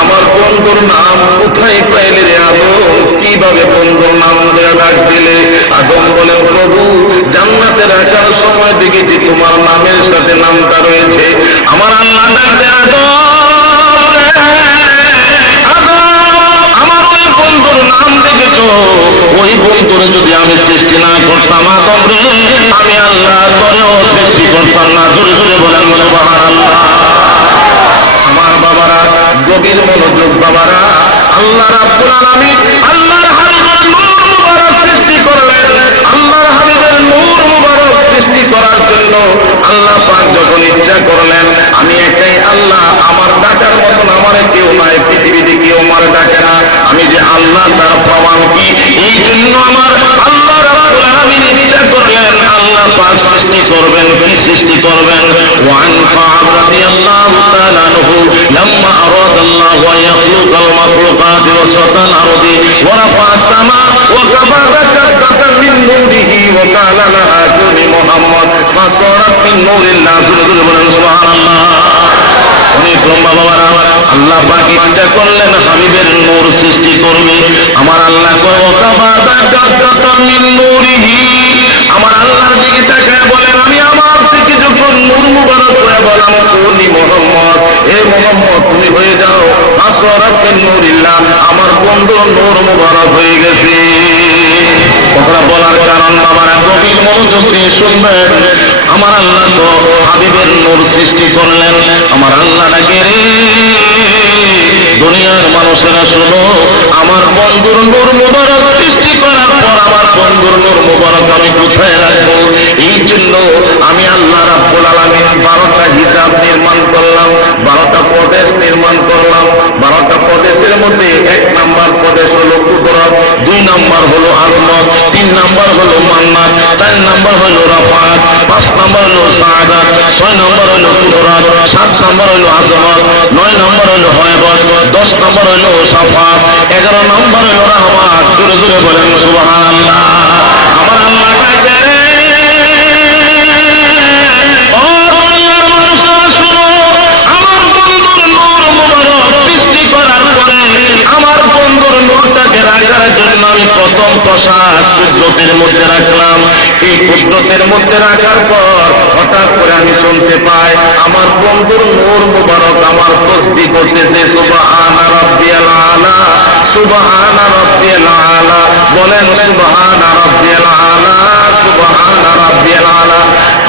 আমার বন্ধুর নাম কোথায় পাইলে রে আদম? কিভাবে বন্ধুর নাম দেয়া ডাক দিলে? আদম বলেন, প্রভু জান্নাতে রাখার সময় দেখেছি তোমার নামের সাথে নামটা রয়েছে। আমার আল্লাহ ডাকবে, আদম আমার ওই বন্ধুর নাম দেখেছো, ওই বন্ধুরে যদি আমি সৃষ্টি না করতাম আদম রে, আমি আল্লাহ করেও সৃষ্টি করতাম না। জোরে জোরে বলেন সুবহানাল্লাহ। আমার বাবারা গভীর মনোযোগ, বাবারা আল্লাহ রাব্বুল আলামিন আল্লাহর হাবিবের নূর মুবারক সৃষ্টি করলেন। আল্লাহর হাবিবের নূর মুবারক সৃষ্টি করার জন্য আল্লাহ পাক যখন ইচ্ছা করলেন, আমি একাই আল্লাহ, আমার ডাকার মতন আমার কেউ নাই, পৃথিবীতে কেউ আমার ডাকে না, আমি যে আল্লাহ তার প্রমাণ কি? এই জন্য আমার আল্লাহ রাব্বুল আলামিন ইচ্ছা করলেন আল্লাহ পাক সৃষ্টি করবেন। কি সৃষ্টি করবেন? ওয়ান কাব রাদিয়াল্লাহু তাআলা আনহু লাম্মা আরাদাল্লাহু আন ইয়াখলুকাল মাখলুকাত ওয়া সাতাল আরদি ওয়া রাফা'a আস-সামা ওয়া কাবাদা কাদ্দাতান মিন নূরিহি ওয়া কালা লাহা কুনি মুহাম্মদ ফাসারাত মিন নূরিল্লাহ। জোরে বলেন সুবহানাল্লাহ। অনেক লম্বা বাবারা, আল্লাহ পাক ইচ্ছা করলেন হাবিবের নূর সৃষ্টি করবে। আমার আল্লাহ কয় ওয়া কাবাদা কাদ্দাতান মিন নূরিহি, আমার আল্লাহর দিকে তাকায় বলেন, আমি আমার থেকে যখন নূর মুবারক করে বললাম কুনি মুহাম্মদ, হে মুহাম্মদ তুমি হয়ে যাও ফাসারাত মিন নূরিল্লাহ, আমার বন্ধু নূর মুবারক হয়ে গেছে। কথা বলার কারণ বাবারা গভীর মনোযোগ দিয়ে শুনবেন। আমার আল্লাহ তো হাবিবের নূর সৃষ্টি করলেন। আমার আল্লাহ ডাকে, রে দুনিয়ার মানুষেরা শোনো, আমার বন্ধুর নূর মুবারক সৃষ্টি করার পর আমার বন্ধুর নূর মুবারক আমি কোথায় রাখবো? এই জন্য আমি আল্লাহ রাব্বুল আলামিন 12টা হিজাব নির্মাণ করলাম, 12টা প্রদেশ নির্মাণ করলাম। 12টা প্রদেশের মধ্যে 1 নাম্বার প্রদেশ হলো কুদরত, 2 নাম্বার হলো আজমত, 3 নাম্বার হলো মান্নাত, 4 নাম্বার হলো রাফাত, 5 নাম্বার হলো সাআদাত, 6 নাম্বার হলো কুদরত, 7 নাম্বার হলো আজমত, 9 নাম্বার হলো হয়বত, 10 নাম্বার হলো সাফাত, 11 নাম্বার হলো রহমত। জোরে জোরে বলেন সুবহানাল্লাহ। আমার আল্লাহ ডাকে, ও দুনিয়ার মানুষরা শুনো, আমার বন্ধুর নূর মুবারক সৃষ্টি করার পরে আমার বন্ধুর নূরটাকে রাখার জন্য আমি প্রথম পোশাক কুদরতের মধ্যে রাখলাম। এই কুদরতের মধ্যে রাখার পর হঠাৎ করে আমি শুনতে পাই আমার বন্ধুর নূর মুবারক আমার তসবিহ করতেছে, সুবহানা রাব্বিয়াল আলা, সুবহানা রাব্বিয়াল আলা। বলেন সুবহানা রাব্বিয়াল আলা, সুবহানা রাব্বিয়াল আলা।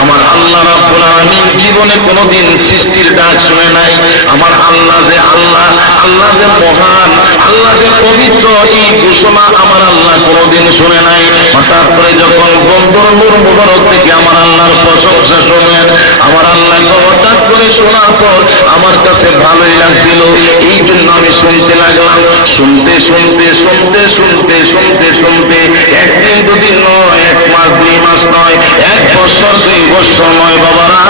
আমার আল্লাহ আল্লাহ রাব্বুল আলামিন জীবনে কোনোদিন সৃষ্টির ডাক শুনে নাই। আমার আল্লাহ যে আল্লাহ, আল্লাহ যে মহান, আল্লাহ যে পবিত্র, এই ঘোষণা আমার আল্লাহ কোনোদিন শুনে নাই। হঠাৎ করে যখন বন্দর নূর মুবারক থেকে আমার আল্লাহর প্রশংসা শুনেন, আমার আল্লাহ হঠাৎ করে শোনার পর আমার কাছে ভালোই লাগছিল, এই জন্য আমি শুনতে লাগলাম। শুনতে শুনতে শুনতে শুনতে শুনতে শুনতে একদিন দুদিন নয়, 1 মাস 2 মাস নয়, 1 বছর 2 বছর নয় বাবারা,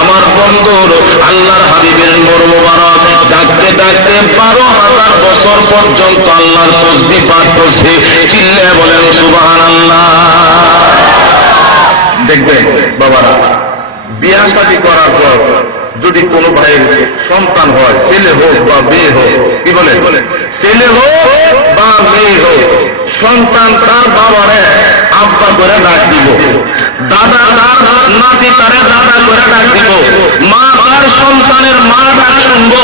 আমার বন্ধুর আল্লাহর হাবিবের নূর মুবারক ডাকতে ডাকতে 12,000 বছর পর্যন্ত আল্লাহর তাসবিহ পাঠ করছে। চিল্লায়ে বলেন সুবহানাল্লাহ। দেখবেন বাবারা, বিয়া শাদী করার পর যদি কোনো ভাইয়ের সন্তান হয়, ছেলে হোক বা মেয়ে হোক, কি বলে, ছেলে হোক বা মেয়ে হোক, সন্তান তার বাবারে আব্বা করে ডাক দিব, দাদা তার নাতি তারে দাদা করে ডাক দিব, মা তার সন্তানের মা ডাক শুনবো।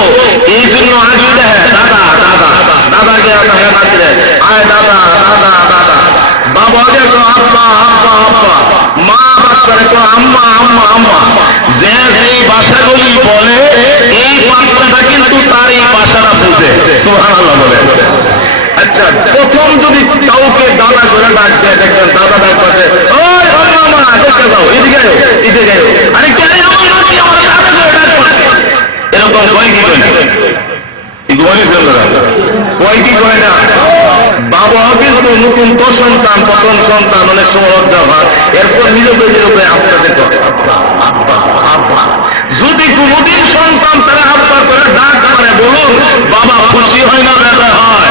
এই জন্য আগে দেখে দাদা দাদা দাদাকে ডাক দেয়, আয় দাদা দাদা দাদা, বাবাকে আব্বা আব্বা আব্বা, মা বাচ্চারে আম্মা আম্মা আম্মা। যে যেই ভাষাগুলি বলে এই বাচ্চাটা কিন্তু তার এই ভাষাটা বুঝে। সুবহানাল্লাহ বলে। আচ্ছা, প্রথম যদি কাউকে দাদা করে ডাক দেয়, দেখবেন দাদা ডাক পাচ্ছে, ওই মামা দেখতে যাও, এদিকে এদিকে, আরে কে আমার নাতি আমার দাদা করে ডাক পাচ্ছে, এরকম হয় কি করে না? কি করে না? বাবা কিন্তু নতুন তো সন্তান, প্রথম সন্তান অনেক সময় লজ্জা হয়, এরপর নিজেকে নিজেকে আপনাদের যদি কোনদিন সন্তান তারা আব্বা করে ডাক করে, বলুন বাবা খুশি হয় না বেদা হয়?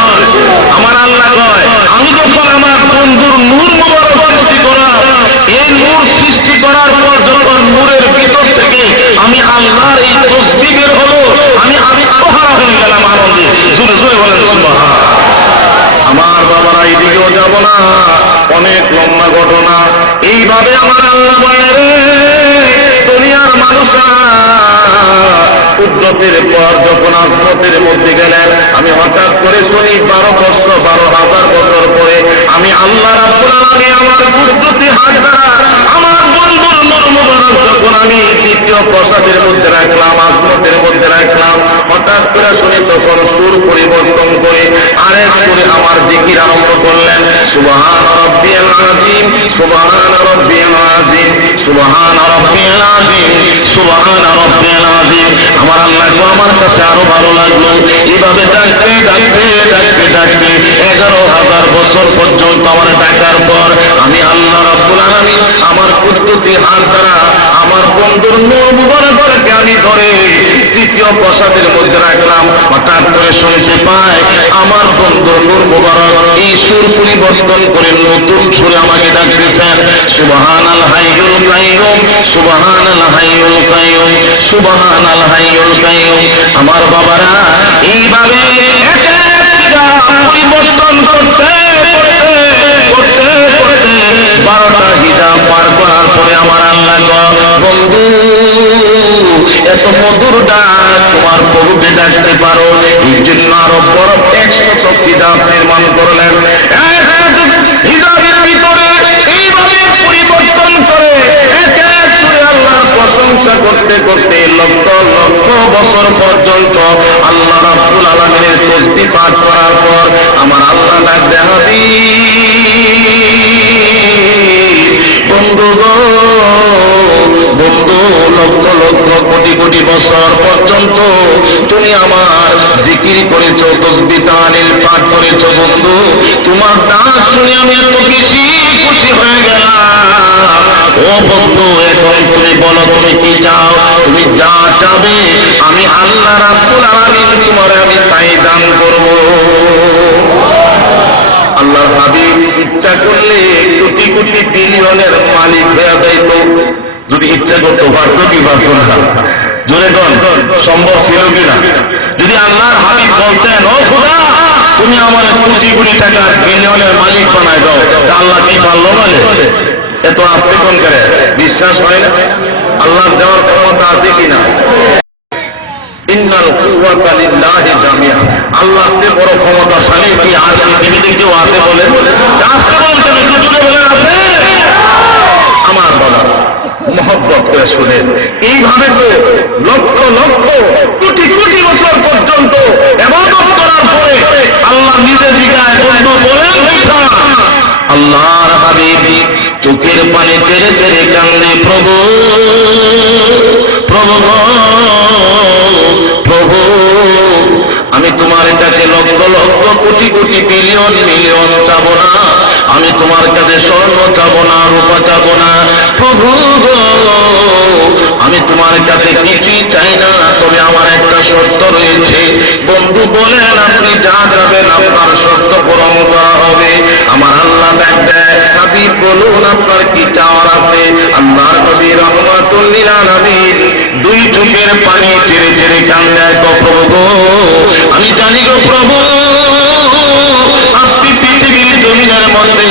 আমার আল্লাহ কয়, আমি যখন আমার বন্ধুর নূর মুবারক সৃষ্টি করা, এই নূর সৃষ্টি করার পর যখন নূরের ভিতর থেকে আমি আল্লাহর এই তাসবিহ বের হলো, আমি আত্মহারা হয়ে গেলাম আনন্দে। জোরে জোরে বলেন সুবহানাল্লাহ। আমার বাবারা এদিকেও যাব না, অনেক লম্বা ঘটনা। এইভাবে আমার আল্লাহ বলে, দুনিয়ার মানুষরা উদ্যতের পর যখন আজমতের মধ্যে গেলেন, আমি হঠাৎ করে শুনি 12,000 বছর পরে আমি আল্লাহ রাব্বুল আলামিন আমার কুদরতি হাত দ্বারা আমার বন্ধুর নূর মুবারক যখন আমি দ্বিতীয় প্রসাদের মধ্যে রাখলাম, আজমতের মধ্যে রাখলাম, হঠাৎ করে শুনি তখন সুর পরিবর্তন করে আরেক সুরে আমার জিকির আরম্ভ করলেন, সুবহান রাব্বিয়াল আযীম, সুবহান রাব্বিয়াল আযীম, সুবহান রাব্বিয়াল আযীম, সুবহান রাব্বিয়াল আযীম। আমার আল্লাহ আমার কাছে আরো ভালো লাগলো। এইভাবে ডাকতে ডাকতে ডাকতে ডাকতে 11,000 বছর পর্যন্ত আমার ডাকার পর আমি আল্লাহ রাব্বুল আলামিন আমার কুদরতি হাত দ্বারা আমার বন্ধুর নূর মুবারককে আমি ধরে তৃতীয় প্রসাদের মধ্যে রাখলাম। হঠাৎ করে শুনতে পাই আমার বন্ধুর নূর মুবারক এই সুর পরিবর্তন করে নতুন সুরে আমাকে ডাকতেছেন, সুবহানাল হাইয়ুল কাইয়ুম, সুবহানাল হাইয়ুল কাইয়ুম, সুবহানাল হাইয়ুল কাইয়ুম। আমার বাবারা এইভাবে পরিবর্তন করতে করতে করতে 12টা হিজাব পার করার পরে আমার আল্লাহ, বন্ধু এত মধুর ডাক তোমার প্রভুকে ডাকতে পারো, এই জন্য আরো বড় 100 হিজাব নির্মাণ করলেন। হিজাবের ভিতরে এইভাবে পরিবর্তন করে আল্লাহর প্রশংসা করতে করতে লক্ষ লক্ষ বছর পর্যন্ত আল্লাহ রাব্বুল আলামিনের তাসবিহ পাঠ করার পর আমার আল্লাহ ডাক দেয়, বন্ধু গো বন্ধু, লক্ষ লক্ষ কোটি কোটি বছর পর্যন্ত তুমি আমার জিকির করেছো, তাসবিহ তাহলিল পাঠ করেছো বন্ধু, তোমার ডাক শুনে আমি এত বেশি খুশি হয়ে গেলাম। ও বন্ধু, এখন তুমি বলো তুমি কি চাও, তুমি যা চাবে আমি আল্লাহ রাব্বুল আলামিন তোমার আমি তাই দান করব। আল্লাহর হাবিব ইচ্ছা করলে কোটি কোটি বিলিয়নের মালিক হয়ে যাইত, যদি ইচ্ছা করতো। ভাগ্য কি ভাগ্য না? জোরে কোন সম্ভব ছিল কিনা? যদি আল্লাহর হাবিব বলতেন, ও খোদা তুমি আমার কোটি কোটি টাকা বিলিয়নের মালিক বানায় দাও, আল্লাহ কি পারলো বলে? এত আস্তে কোন করে? বিশ্বাস হয় না আল্লাহ দেওয়ার ক্ষমতা আছে কিনা? ইন্নাল কুওয়াতা লিল্লাহি জামিআ। আল্লাহ সে বড় ক্ষমতাশালী কি আর পৃথিবীতে কেউ আছে বলে? আস্তে বলতে জোরে বলে আছে। আমার বাবা মহব্বত করে শুনেন, এইভাবে তো লক্ষ লক্ষ কোটি কোটি বছর পর্যন্ত ইবাদত করার পরে আল্লাহ নিজে জিগায় বন্ধু বলেন আল্লাহর হাবিব চোখের পানি ছেড়ে ছেড়ে কান্দে, প্রভু প্রভু প্রভু, আমি তোমার কাছে লক্ষ লক্ষ কোটি কোটি বিলিয়ন মিলিয়ন চাবো না, আমি তোমার কাছে স্বর্ণ চাবো না, রূপা চাবো না, প্রভু গো আমি তোমার কাছে কিছুই চাই না, তবে আমার একটা শর্ত রয়েছে। বন্ধু বলেন আপনি যা যাবেন আপনার শর্ত পূরণ করা হবে। আমার আল্লাহ দেখবেন, হাবিব বলুন আপনার কি চাওয়ার আছে। আল্লাহর নবী রহমাতুল লিল আলামিন দুই চোখের পানি ছেড়ে ছেড়ে কান্দেন, প্রভু গো আমি জানি গো প্রভু আপনি পৃথিবীর জমিনের মধ্যে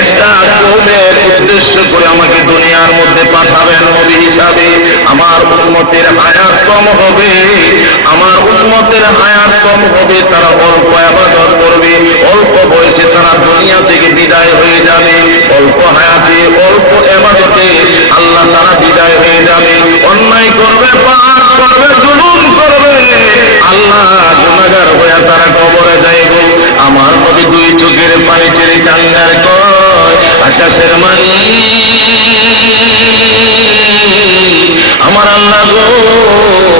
একটা কওমের উদ্দেশ্য করে আমাকে দুনিয়ার মধ্যে পাঠাবেন নবী হিসাবে। আমার উম্মতের হায়াত কম হবে, আমার উম্মতের হায়াত কম হবে, তারা অল্প ইবাদত করবে, অল্প বয়সে তারা দুনিয়া থেকে বিদায় হয়ে যাবে, অল্প হায়াতে অল্প ইবাদতে আল্লাহ তারা বিদায় হয়ে যাবে, অন্যায় করবে, পাপ করবে, জুলুম করবে, আল্লাহ গুনাহগার হয়ে তারা কবরে যাইবে। আমার নবী দুই চোখের পানি ছেড়ে কান্নার কয়, আকাশের মানি আমার আল্লাহ গো,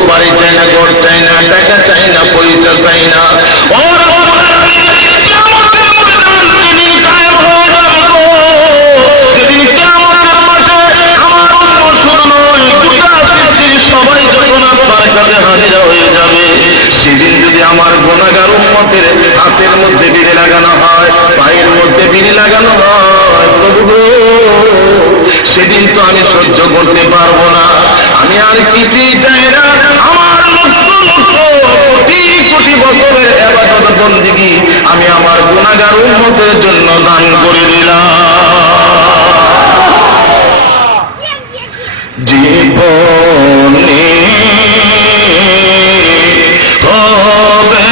বাড়ি চাই না, ঘর চাই না, টাকা চাই না, পয়সা চাই না, সবাই যখন আপনার কাছে হাজিরা হয়ে যাবে, সেদিন যদি আমার গুনাহগার উম্মতের হাতের মধ্যে বিড়ি লাগানো হয়, পায়ের মধ্যে বিড়ি লাগানো হয়, প্রভু গো সেদিন তো আমি সহ্য করতে পারবো না, আমি আর কিছুই চাই না, আমার লক্ষ লক্ষ কোটি কোটি বছরের ইবাদত বন্দেগী আমি আমার গুনাহগার উম্মতের জন্য দান করে দিলাম। জীবনে হবে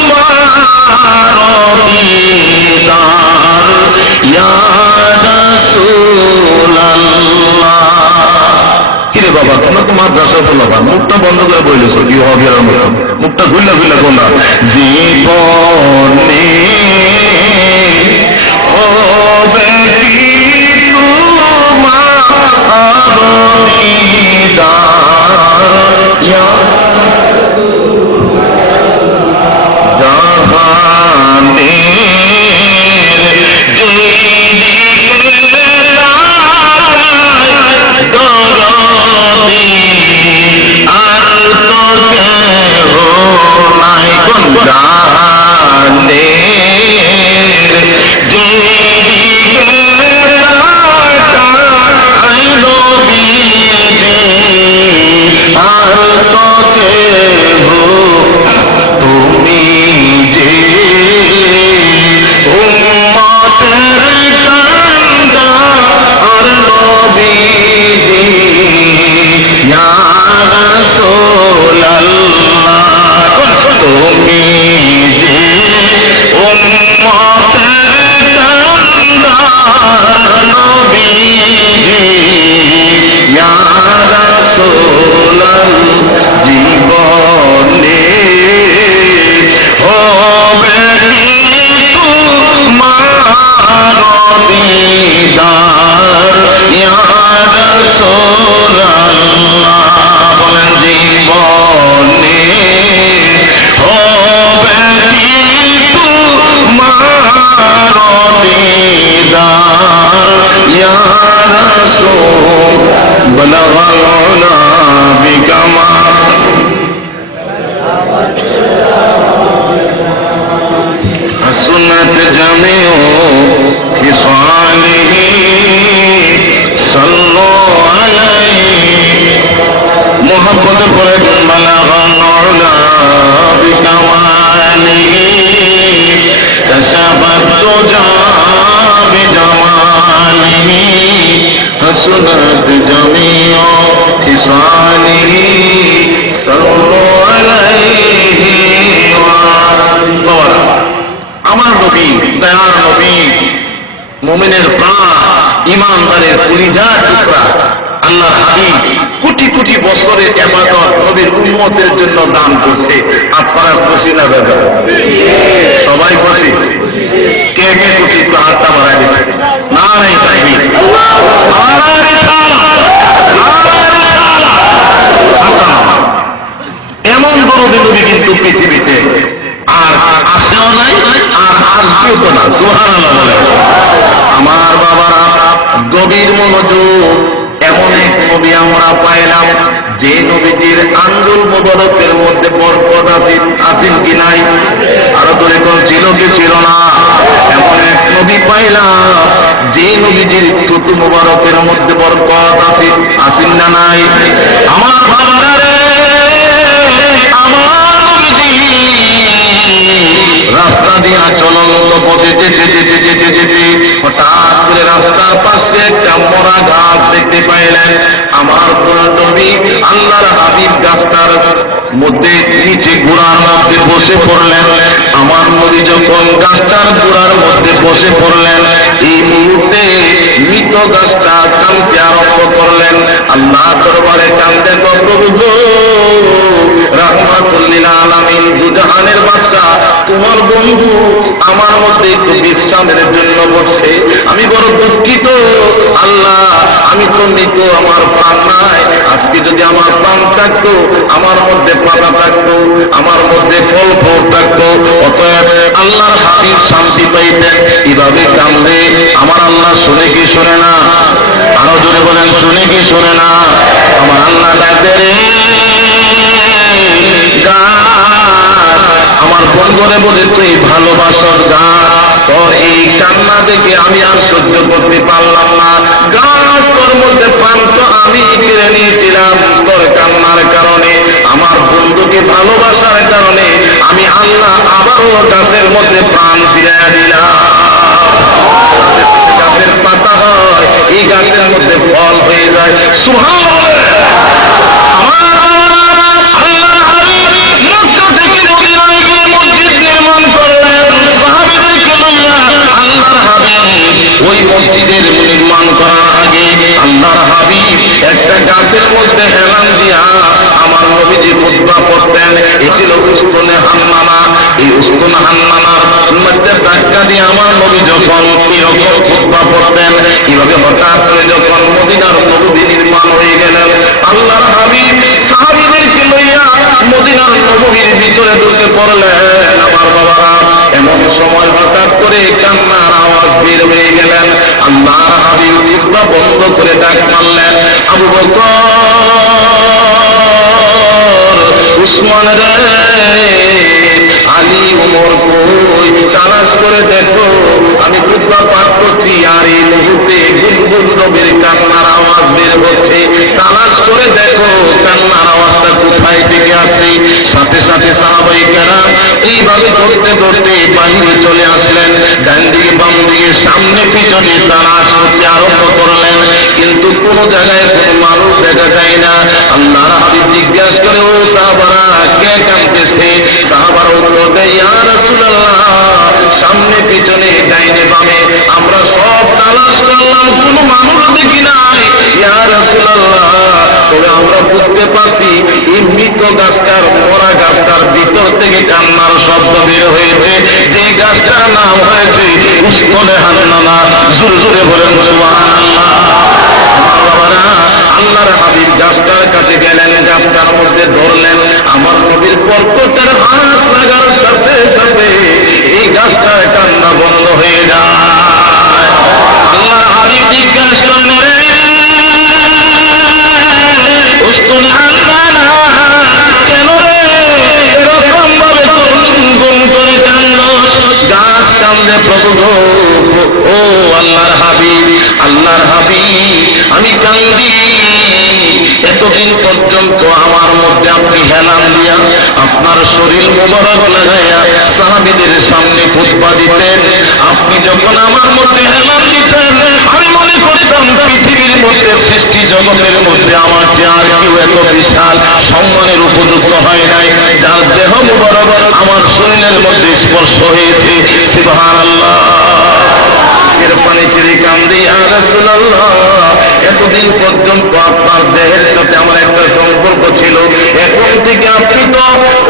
তোমার দিদার ইয়া রাসূলুল্লাহ। কিরে বাবা তোমরা তো মাদ্রাসা বলবা, মুখটা বন্ধ করে বলেছো কি হবে আর মুখটা খুললা খুললা বললা। জীবনে হবে حسنت جميع خصاله صلوا عليه আমার নবী দয়ার নবী মুমিনের প্রাণ ইমানদারের হাতি কোটি কোটি বছরের ইবাদত নবীর উম্মতের জন্য দান করছে। আপনারা খুশি না দাদা? সবাই খুশি? কে কে খুশি? তো হাতটা বাড়াই দিবে। নারায়ে তাকবীর, নারায়ে রিসালাত, নারায়ে রিসালাত। এমন দরদি নবী কিন্তু পৃথিবীতে আর আসেও নাই, আর আসবেও তো না। সুবহানাল্লাহ বলে। আমার বাবারা, গভীর মনোযোগ। এমন এক নবী আমরা পাইলাম যে নবীজির আঙ্গুল মোবারকের মধ্যে বরকত আসিল কি নাই? আরো ধরে কোন ছিল কি ছিল না? এমন এক নবী পাইলাম যে নবীজির থুতু মোবারকের মধ্যে বরকত আসিল না নাই? আমার বাবারা রে, আমার নবীজি রাস্তা দিয়া চলন্ত পথে যেতে যেতে যেতে যেতে হঠাৎ করে রাস্তার পাশে একটা মরা গাছ দেখতে পাইলেন। আমার নবী আল্লাহর হাবিব গাছটার মধ্যে নিচে গোড়ার মধ্যে বসে পড়লেন। আমার নবী যখন গাছটার গোড়ার মধ্যে বসে পড়লেন, এই মুহূর্তে মৃত গাছটা কাঁদতে আরম্ভ করলেন। আল্লাহ দরবারে কাঁদতেন, প্রভু গো, রাহমাতুল লিল আলামিন, দুজাহানের বাদশা, তোমার বন্ধু আমার মধ্যে একটু বিশ্রামের জন্য বসে, আমি বড় দুঃখিত আল্লাহ, আমি তো মৃত, আমার প্রাণ নাই। আজকে যদি আমার প্রাণ থাকতো, আমার মধ্যে পাতা থাকতো, আমার মধ্যে ফল ফল থাকতো, অতএব আল্লাহর হাবিব শান্তি পাইতেন। এভাবে কান্দে আমার আল্লাহ শুনে কি শুনে না? আরো জোরে বলেন, শুনে কি শুনে না? আমার আল্লাহ ডাকতে, রে আমার বন্ধুরে বলে, তুই ভালোবাসার গাছ, তোর এই কান্না দেখে আমি আর সহ্য করতে পারলাম না। গাছ, তোর মধ্যে প্রাণ তো আমি কেড়ে নিয়েছিলাম তোর কান্নার কারণে। আমার বন্ধুকে ভালোবাসার কারণে আমি আল্লাহ আবারও গাছের মধ্যে প্রাণ ফিরে দিলাম। গাছের পাতা হয়, এই গাছের মধ্যে ফল হয়ে যায়। সুবহানাল্লাহ। ওই মসজিদের নির্মাণ করার আগে আল্লাহর হাবিব একটা গাছের মধ্যে হেলান দিয়া আমার নবীজি খুতবা পড়তেন। এ ছিল উস্তুনে হান্নানা। এই উস্তুনে হান্নানার মধ্যে ধাক্কা দিয়ে আমার নবী যখন এরকম খুতবা পড়তেন, এইভাবে হঠাৎ করে যখন মদিনার নবী নির্মাণ হয়ে গেলেন, আল্লাহর হাবিব সাহাবীদেরকে লইয়া মদিনার নবীর ভিতরে ঢুকে পড়লেন। আমার বাবারা, এমন সময় হঠাৎ করে কান্নার আওয়াজ বের হয়ে গেলেন। আল্লাহর হাবিব খুতবা বন্ধ করে ডাক মারলেন, আবু বকর, উসমান রে, আলী, ওমর কই? তালাশ করে দেখো, আমি খুতবা পাঠ করছি আর এই মুহূর্তে গুনগুন নবীর কান্নার আওয়াজ বের হচ্ছে। তালাশ করে দেখো কান্নার আওয়াজটা কোথায় থেকে আসছে। সাথে সাথে সাহাবায়ে কেরাম এইভাবে ধরতে ধরতে বাহিরে চলে আসলেন। ডান দিকে বাম দিকে সামনে পিছনে তালাশ করতে আরম্ভ করলেন, কিন্তু কোন জায়গায় কোন মানুষ দেখা যায় না। আল্লাহর হাবিব জিজ্ঞাসা করে, ও সাহাবারা, কে কাঁদতেছে? সাহাবারা উত্তর দেয়, ইয়া রাসূলুল্লাহ, সামনে পিছনে ডাইনে বামে আমরা সব তালাশ করলাম, কোন মানুষ দেখি নাই। ইয়া রাসূলুল্লাহ, তবে আমরা বুঝতে পারছি এই মৃত গাছটার, মরা গাছটার ভিতর থেকে কান্নার শব্দ বের হয়েছে। যে গাছটার নাম হয়েছে উস্তুনে হান্নানা। জোরে জোরে বলেন সুবহানাল্লাহ। আল্লাহর হাবিব গাছটার কাছে গেলেন, গাছটার মধ্যে ধরলেন। আমার নবীর বরকতের হাত লাগার সাথে সাথে এই গাছটার কান্না বন্ধ হয়ে যায়। আল্লাহর হাবিব জিজ্ঞাসা করলেন, রে উস্তুনে হান্নানা, কেন রে এরকম ভাবে গুনগুন করে কান্দো? গাছ কান্দে, প্রভু গো, ও আল্লাহর হাবিব, আল্লাহর হাবিব, আমি কান্দি। এতদিন পর্যন্ত আমার মধ্যে আপনি হেলান দিয়া আপনার শরীর মোবারক লাগাইয়া সাহাবীদের সামনে খুতবা দিতেন। আপনি যখন আমার মধ্যে হেলান দিতেন, আমি মনে করতাম পৃথিবীর মধ্যে, সৃষ্টি জগতের মধ্যে আমার যে আর কেউ এত বিশাল সম্মানের উপযুক্ত হয় নাই, যার দেহ মোবারক আমার শরীরের মধ্যে স্পর্শ হয়েছে। সুবহানাল্লাহ। এর পানি চিরি কান্দি, ইয়া রাসূলুল্লাহ, এতদিন পর্যন্ত আপনার দেহের সাথে আমার একটা সম্পর্ক ছিল, এখন থেকে আপনি তো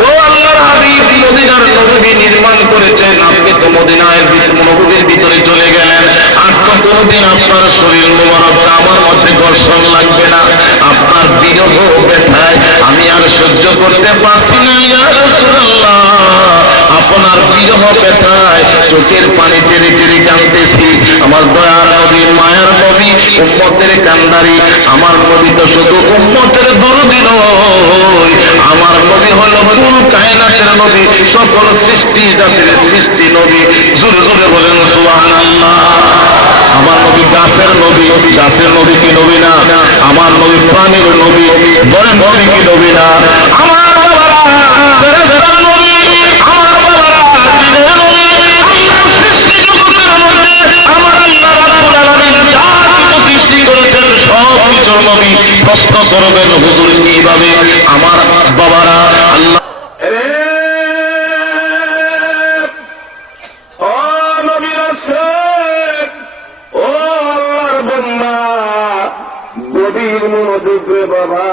ও আল্লাহর হাবিব মদিনার নবী নির্মাণ করেছেন, আপনি তো মদিনার নবীর ভিতরে চলে গেলেন, আর তো কোনদিন আপনার শরীর মোবারকটা আমার মধ্যে ঘর্ষণ লাগবে না। আপনার বিরহ ব্যথায় আমি আর সহ্য করতে পারছি না ইয়া রাসূলুল্লাহ, আপনার বিরহ ব্যথায় চোখের পানি টেনে টেনে কাঁদতেছি। আমার দয়ার নবী, মায়ার নবী, উম্মতের কান্ডারি, আমার নবী তো শুধু উম্মতের দরদি নয়, আমার নবী হলো কুল কায়নাতের নবী, সকল সৃষ্টি জাতির সৃষ্টি নবী। জোরে জোরে বলেন সুবহানাল্লাহ। আমার নবী গাছের নবী, গাছের নবী কি নবী না? আমার নবী প্রাণীর নবী, বলেন নবী কি নবী না? আমার বাবারা যারা যারা নবী, আমার বাবারা দিনের নবী, আল্লাহর সৃষ্টি জগতের মধ্যে আমার আল্লাহ রাব্বুল আলামিন যা কিছু সৃষ্টি করেছেন সব কিছুর নবী। প্রশ্ন করবেন হুজুর কিভাবে? আমার বাবারা আল্লাহ মনোযোগ বাবা,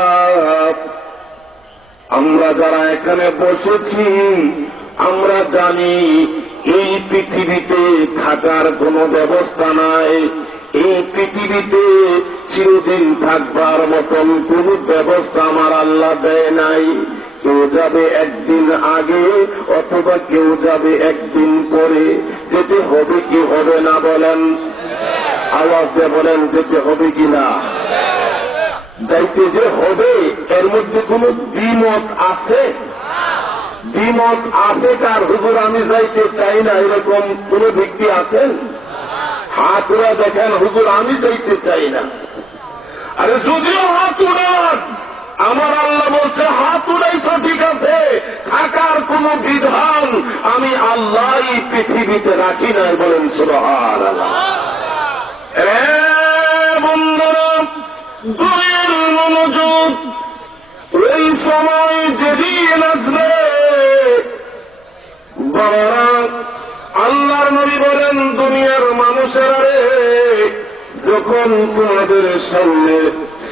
আমরা যারা এখানে বসেছি আমরা জানি এই পৃথিবীতে থাকার কোনো ব্যবস্থা নাই, এই পৃথিবীতে চিরদিন থাকবার মতন কোন ব্যবস্থা আমার আল্লাহ দেয় নাই। কেউ যাবে একদিন আগে অথবা কেউ যাবে একদিন পরে, যেতে হবে কি হবে না বলেন? আওয়াজ দিয়ে বলেন যেতে হবে কি না? যাইতে যে হবে এর মধ্যে কোন দ্বিমত আছে? দ্বিমত আছে কার? হুজুর আমি যাইতে চাই না এরকম কোন ব্যক্তি আছেন? হাত উড়া দেখেন, হুজুর আমি যাইতে চাই না। আরে যদিও হাত উড়ান, আমার আল্লাহ বলছে হাত উড়াইছ ঠিক আছে, থাকার কোন বিধান আমি আল্লাহ এই পৃথিবীতে রাখি নাই। বলেন সুবহানাল্লাহ। বন্ধুরা দুনিয়ার মনোযোগ, ওই সময় যেদিন আসবে বাবারা, আল্লাহর নবী বলেন দুনিয়ার মানুষেরা রে, যখন তোমাদের সামনে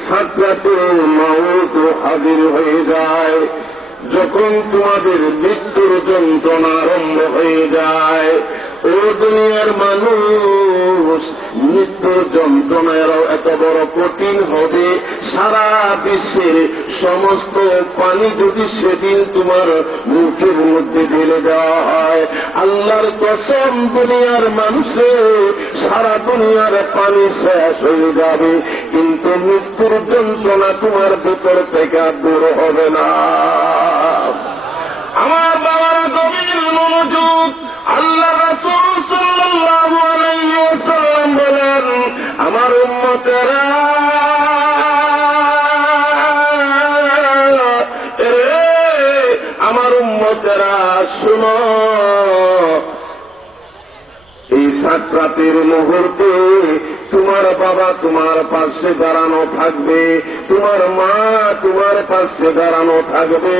সাকরাতুল মাউত হাজির হয়ে যায়, যখন তোমাদের মৃত্যুর যন্ত্রণা আরম্ভ হয়ে যায়, ও দুনিয়ার মানুষ, মৃত্যুর যন্ত্রণারও এত বড় কঠিন হবে, সারা বিশ্বের সমস্ত পানি যদি সেদিন তোমার মুখের মধ্যে ঢেলে দেওয়া হয়, আল্লাহর কসম দুনিয়ার মানুষের সারা দুনিয়ার পানি শেষ হয়ে যাবে, কিন্তু মৃত্যুর যন্ত্রণা তোমার ভেতর থেকে দূর হবে না। আমার বাবারা গভীর মনোযোগ, আল্লাহ রাসূল সাল্লাল্লাহু আলাইহি ওয়াসাল্লাম বলেন, আমার উম্মতেরা আমার উম্মতেরা শুনো, এই সাকরাতের মুহূর্তে তোমার বাবা তোমার পাশে দাঁড়ানো থাকবে, তোমার মা তোমার পাশে দাঁড়ানো থাকবে,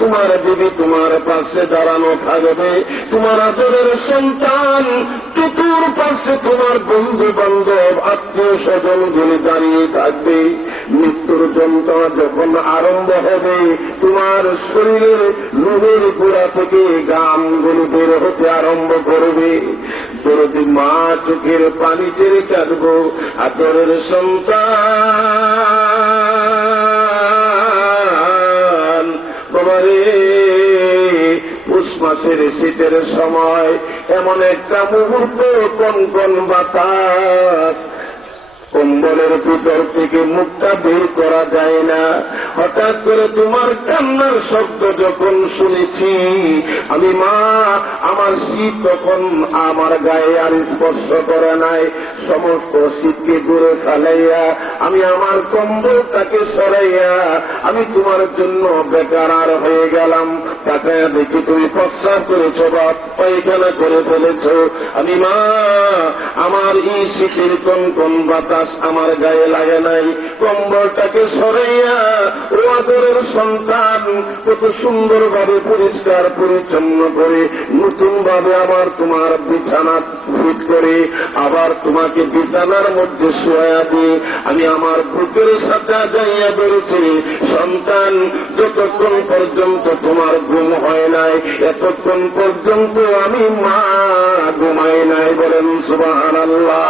তোমার বিবি তোমার পাশে দাঁড়ানো থাকবে, তোমার আদরের সন্তান চতুর পাশে তোমার বন্ধু বান্ধব আত্মীয় স্বজন গুলি দাঁড়িয়ে থাকবে। মৃত্যুর যন্ত্রণা যখন আরম্ভ হবে, তোমার শরীরের লোমের গোড়া থেকে ঘামগুলো বের হতে আরম্ভ করবে। দরদি মা চোখের পানি ছেড়ে কাঁদবো, আদরের সন্তান বাবারে। পুষ মাসের শীতের সময় এমন একটা মুহূর্ত, কনকন বাতাস, কম্বলের ভিতর থেকে মুখটা বের করা যায় না। হঠাৎ করে তোমার কান্নার শব্দ যখন শুনেছি আমি, মা আমার শীত তখন আমার গায়ে আর স্পর্শ করে নাই, সমস্ত শীতকে দূরে ফেলাইয়া আমি আমার কম্বলটাকে সরাইয়া আমি তোমার জন্য বেকার হয়ে গেলাম। তাকায় দেখি তুমি প্রস্রাব করেছ বা পায়খানা করে ফেলেছ। আমি মা আমার এই শীতের কনকন বাতাস বাতাস আমার গায়ে লাগে নাই। কম্বলটাকে সরাইয়া ও আদরের সন্তান কত সুন্দরভাবে পরিষ্কার পরিচ্ছন্ন করে নতুন ভাবে আবার তোমার বিছানা ফিট করে আবার তোমাকে বিছানার মধ্যে শোয়া দিয়ে আমি আমার বুকের সাথে যাইয়া ধরেছি। সন্তান, যতক্ষণ পর্যন্ত তোমার ঘুম হয় নাই এতক্ষণ পর্যন্ত আমি মা ঘুমাই নাই। বলেন সুবহানাল্লাহ।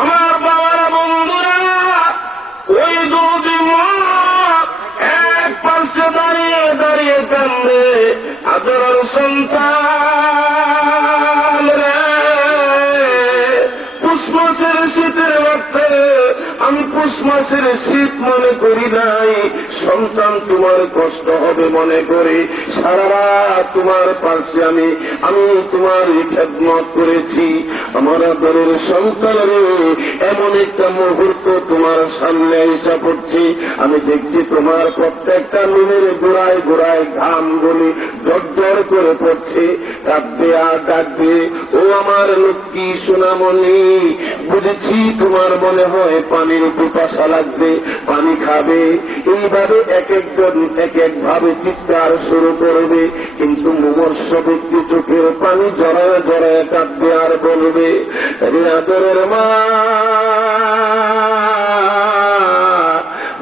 আমার বাবারা, বন্ধুরা, ওই দুটি মা এক পাশে দাঁড়িয়ে দাঁড়িয়ে কান্দে, আদরের সন্তান রে, পুষ মাসের শীতের বাচ্চা রে, আমি পুষ মাসের শীত মনে করি নাই, সন্তান তোমার কষ্ট হবে মনে করি সারা রাত তোমার পাশে আমি তোমার খেদমত করেছি। আমার আদরের সন্তান রে, এমন একটা মুহূর্ত তোমার সামনে এসে পড়ছি, আমি দেখছি তোমার প্রত্যেকটা নুনের গোড়ায় গোড়ায় ঘাম গুলি ঝরঝর করে পড়ছে। কাঁদবে আর ডাকবে, ও আমার লক্ষ্মী সোনামণি, বুঝেছি তোমার মনে হয় পানির পিপাসা লাগছে, পানি খাবে। এইভাবে এক একজন এক এক ভাবে চিৎকার শুরু করবে, কিন্তু মুমূর্ষ ব্যক্তি চোখের পানি জড়ায় জড়ায় কাঁদবে আর বলবে, রে আদরের মা,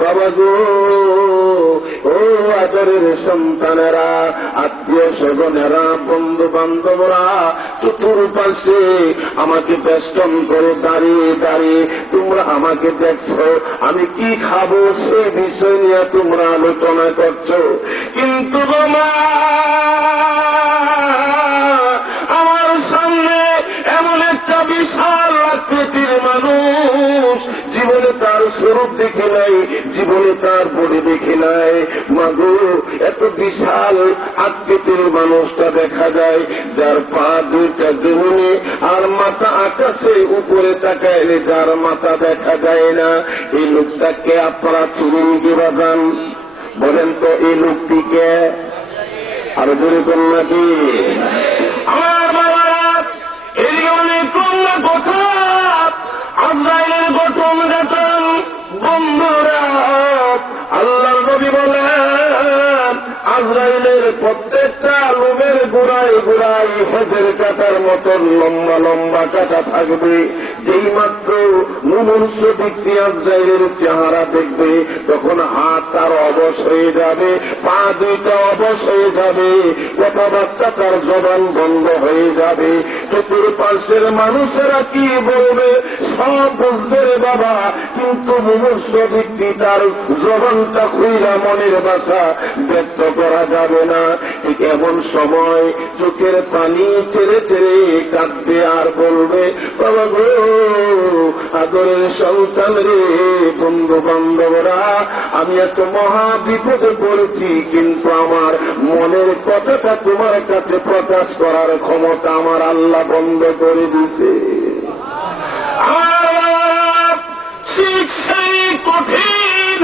বাবা গো, ও আদরের সন্তানেরা, আত্মীয় স্বজনেরা, বন্ধু বান্ধবরা চতুর্পাশে আমাকে বেষ্টন করে দাঁড়িয়ে দাঁড়িয়ে তোমরা আমাকে দেখছো, আমি কি খাবো সে বিষয় নিয়ে তোমরা আলোচনা করছো। কিন্তু মা, আমার সামনে এমন একটা বিশাল আকৃতির মানুষ, জীবনে তার স্বরূপ দেখে নাই, জীবনে তার বডি দেখে নাই। মাগো, এত বিশাল আকৃতির মানুষটা দেখা যায়, যার পা দুইটা জমিনে আর মাথা আকাশে, উপরে তাকাইলে যার মাথা দেখা যায় না। এই লোকটাকে আপনারা চিনেন কি বাজান? বলেন তো এই লোকটিকে, আরো দূরে কোন নাকি? আমার বাবারা, এই অনেক কথা আজরাইলের গঠন গঠন। বন্ধুরা, আল্লাহর নবী বলেন, আজরাইলের প্রত্যেকটা লোমের গোড়ায় গোড়ায় হজের কাটার মতন লম্বা লম্বা কাটা থাকবে। যেই মাত্র মুমূর্ষ ব্যক্তি আজরাইলের চেহারা দেখবে, তখন হাত তার অবশ হয়ে যাবে, পা দুইটা অবশ হয়ে যাবে, কথাবার্তা তার জবান বন্ধ হয়ে যাবে। চতুর্পার্শ্বের মানুষেরা কি বলবে সব বুঝবে রে বাবা, কিন্তু মুমূর্ষ ব্যক্তি তার জবানটা খুইলা মনের ভাষা ব্যক্ত করা যাবে না। ঠিক এমন সময় চোখের পানি ছেড়ে ছেড়ে কাঁদবে আর বলবে, বাবা গো, আদরের সন্তান রে, বন্ধু বান্ধবরা, আমি এত মহা বিপদে পড়েছি, কিন্তু আমার মনের কথাটা তোমার কাছে প্রকাশ করার ক্ষমতা আমার আল্লাহ বন্ধ করে দিছে। সেই কঠিন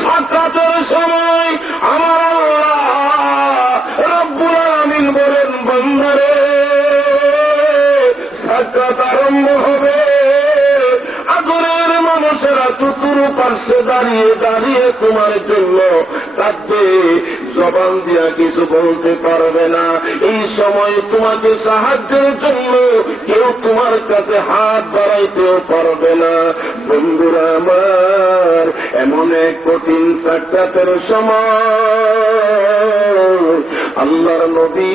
সাক্ষাতের সময় আমার আল্লাহ রব্বুল আলামিন বলেন, বান্দারে, সাক্ষাৎ আরম্ভ হবে। আদরের মানুষেরা চতুর্পার্শ্বে দাঁড়িয়ে দাঁড়িয়ে তোমার জন্য কাঁদবে, জবান দিয়া কিছু বলতে পারবে না। এই সময় তোমাকে সাহায্যের জন্য কেউ তোমার কাছে হাত বাড়াইতেও পারবে না। বন্ধুরা আমার, এমন এক কঠিন সাক্ষাতের সময় আল্লাহর নবী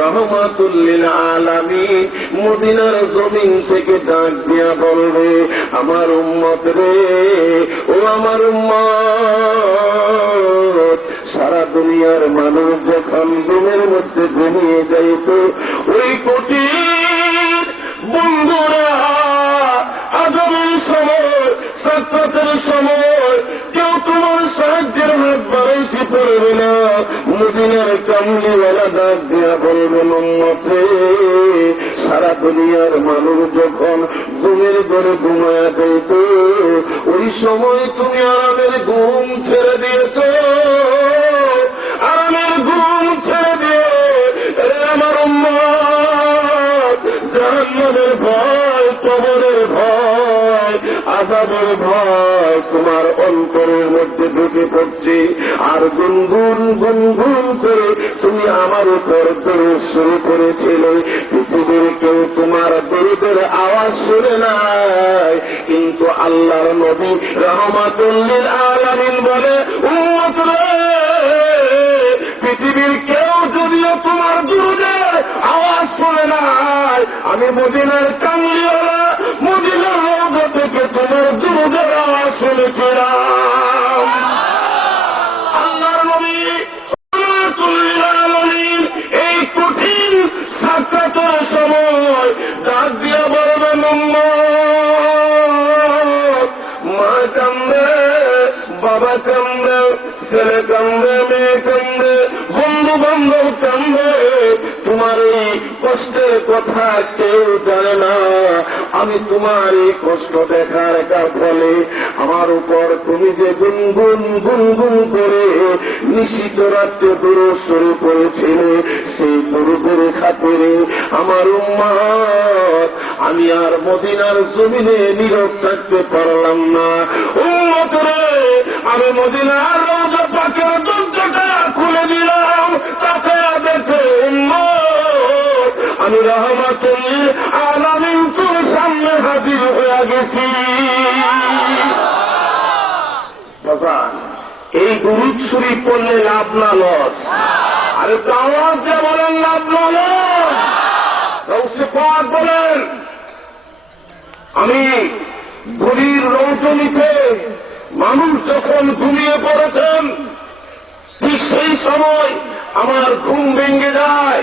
রহমাতুল লিল আলামিন মদিনার জমিন থেকে ডাক দিয়া বলবে, আমার উম্মত রে, ও আমার উম্মত, সারা দুনিয়ার মানুষ যখন ঘুমের মধ্যে ঘুমিয়ে যাইত, ওই কঠিন বন্ধুরা আজমের সময়, সাক্ষাতের সময় কেউ তোমার সাহায্যের হাত বাড়াইতে পারবে না। মদিনার কামলিওয়ালা ডাক দিয়া বলবেন, উম্মতে, সারা দুনিয়ার মানুষ যখন ঘুমের ঘরে ঘুমায়া যাইত, ওই সময় তুমি আরামের ঘুম ছেড়ে দিয়েছ, আরামের ঘুম ছেড়ে দিয়ে আমার উম্মত জাহান্নামের ভয়, কবরের ভয়, ভয় ভয় তোমার অন্তরের মধ্যে ঢুকে পড়ছে, আর গুনগুন গুনগুন করে তুমি আমার উপর দরুদ শুরু করেছিলে। পৃথিবীর কেউ তোমার দরুদের আওয়াজ শুনে নাই, কিন্তু আল্লাহর নবী রাহমাতুল লিল আলামিন বলে, উম্মত রে, পৃথিবীর কেউ যদিও তোমার দরুদের আওয়াজ শুনে নাই, আমি মদিনার কামলিওয়ালা মদিনার রওজা থেকে তোমার দরুদের আওয়াজ শুনেছিলাম। আল্লাহর নবী রাহমাতুল লিল আলামিন এই কঠিন সাক্ষাতের সময় ডাক দিয়া বলবেন, উম্মত, মা কান্দে, বাবা কান্দে, ছেলে কান্দে, মেয়ে কান্দে, বন্ধু বান্ধব কান্দে, তোমার এই কষ্টের কথা কেউ জানে না। আমি তোমার এই কষ্ট দেখার ফলে আমার উপর তুমি যে গুনগুন গুনগুন করে নিশিত রাত্রে দরুদ শুরু করেছিলে, সেই দরুদের খাতিরে আমার উম্মত আমি আর মদিনার জমিনে নীরব থাকতে পারলাম না। উম্মত রে, আমি মদিনার রওজা পাকের দরজাটা খুলে দিলাম, তাতে দেখে উম্মত আমি রাহমাতুল লিল আলামিন তোর সামনে হাজির হয়ে গেছি। এই দুরূদ শরীফ পড়লে লাভ না লস? আর একটু আওয়াজ দিয়ে বলেন, লাভ না লস? গাউসে পাক বলেন, আমি গভীর রৌদ্রনীতে মানুষ যখন ঘুমিয়ে পড়েছেন, ঠিক সেই সময় আমার ঘুম ভেঙে যায়।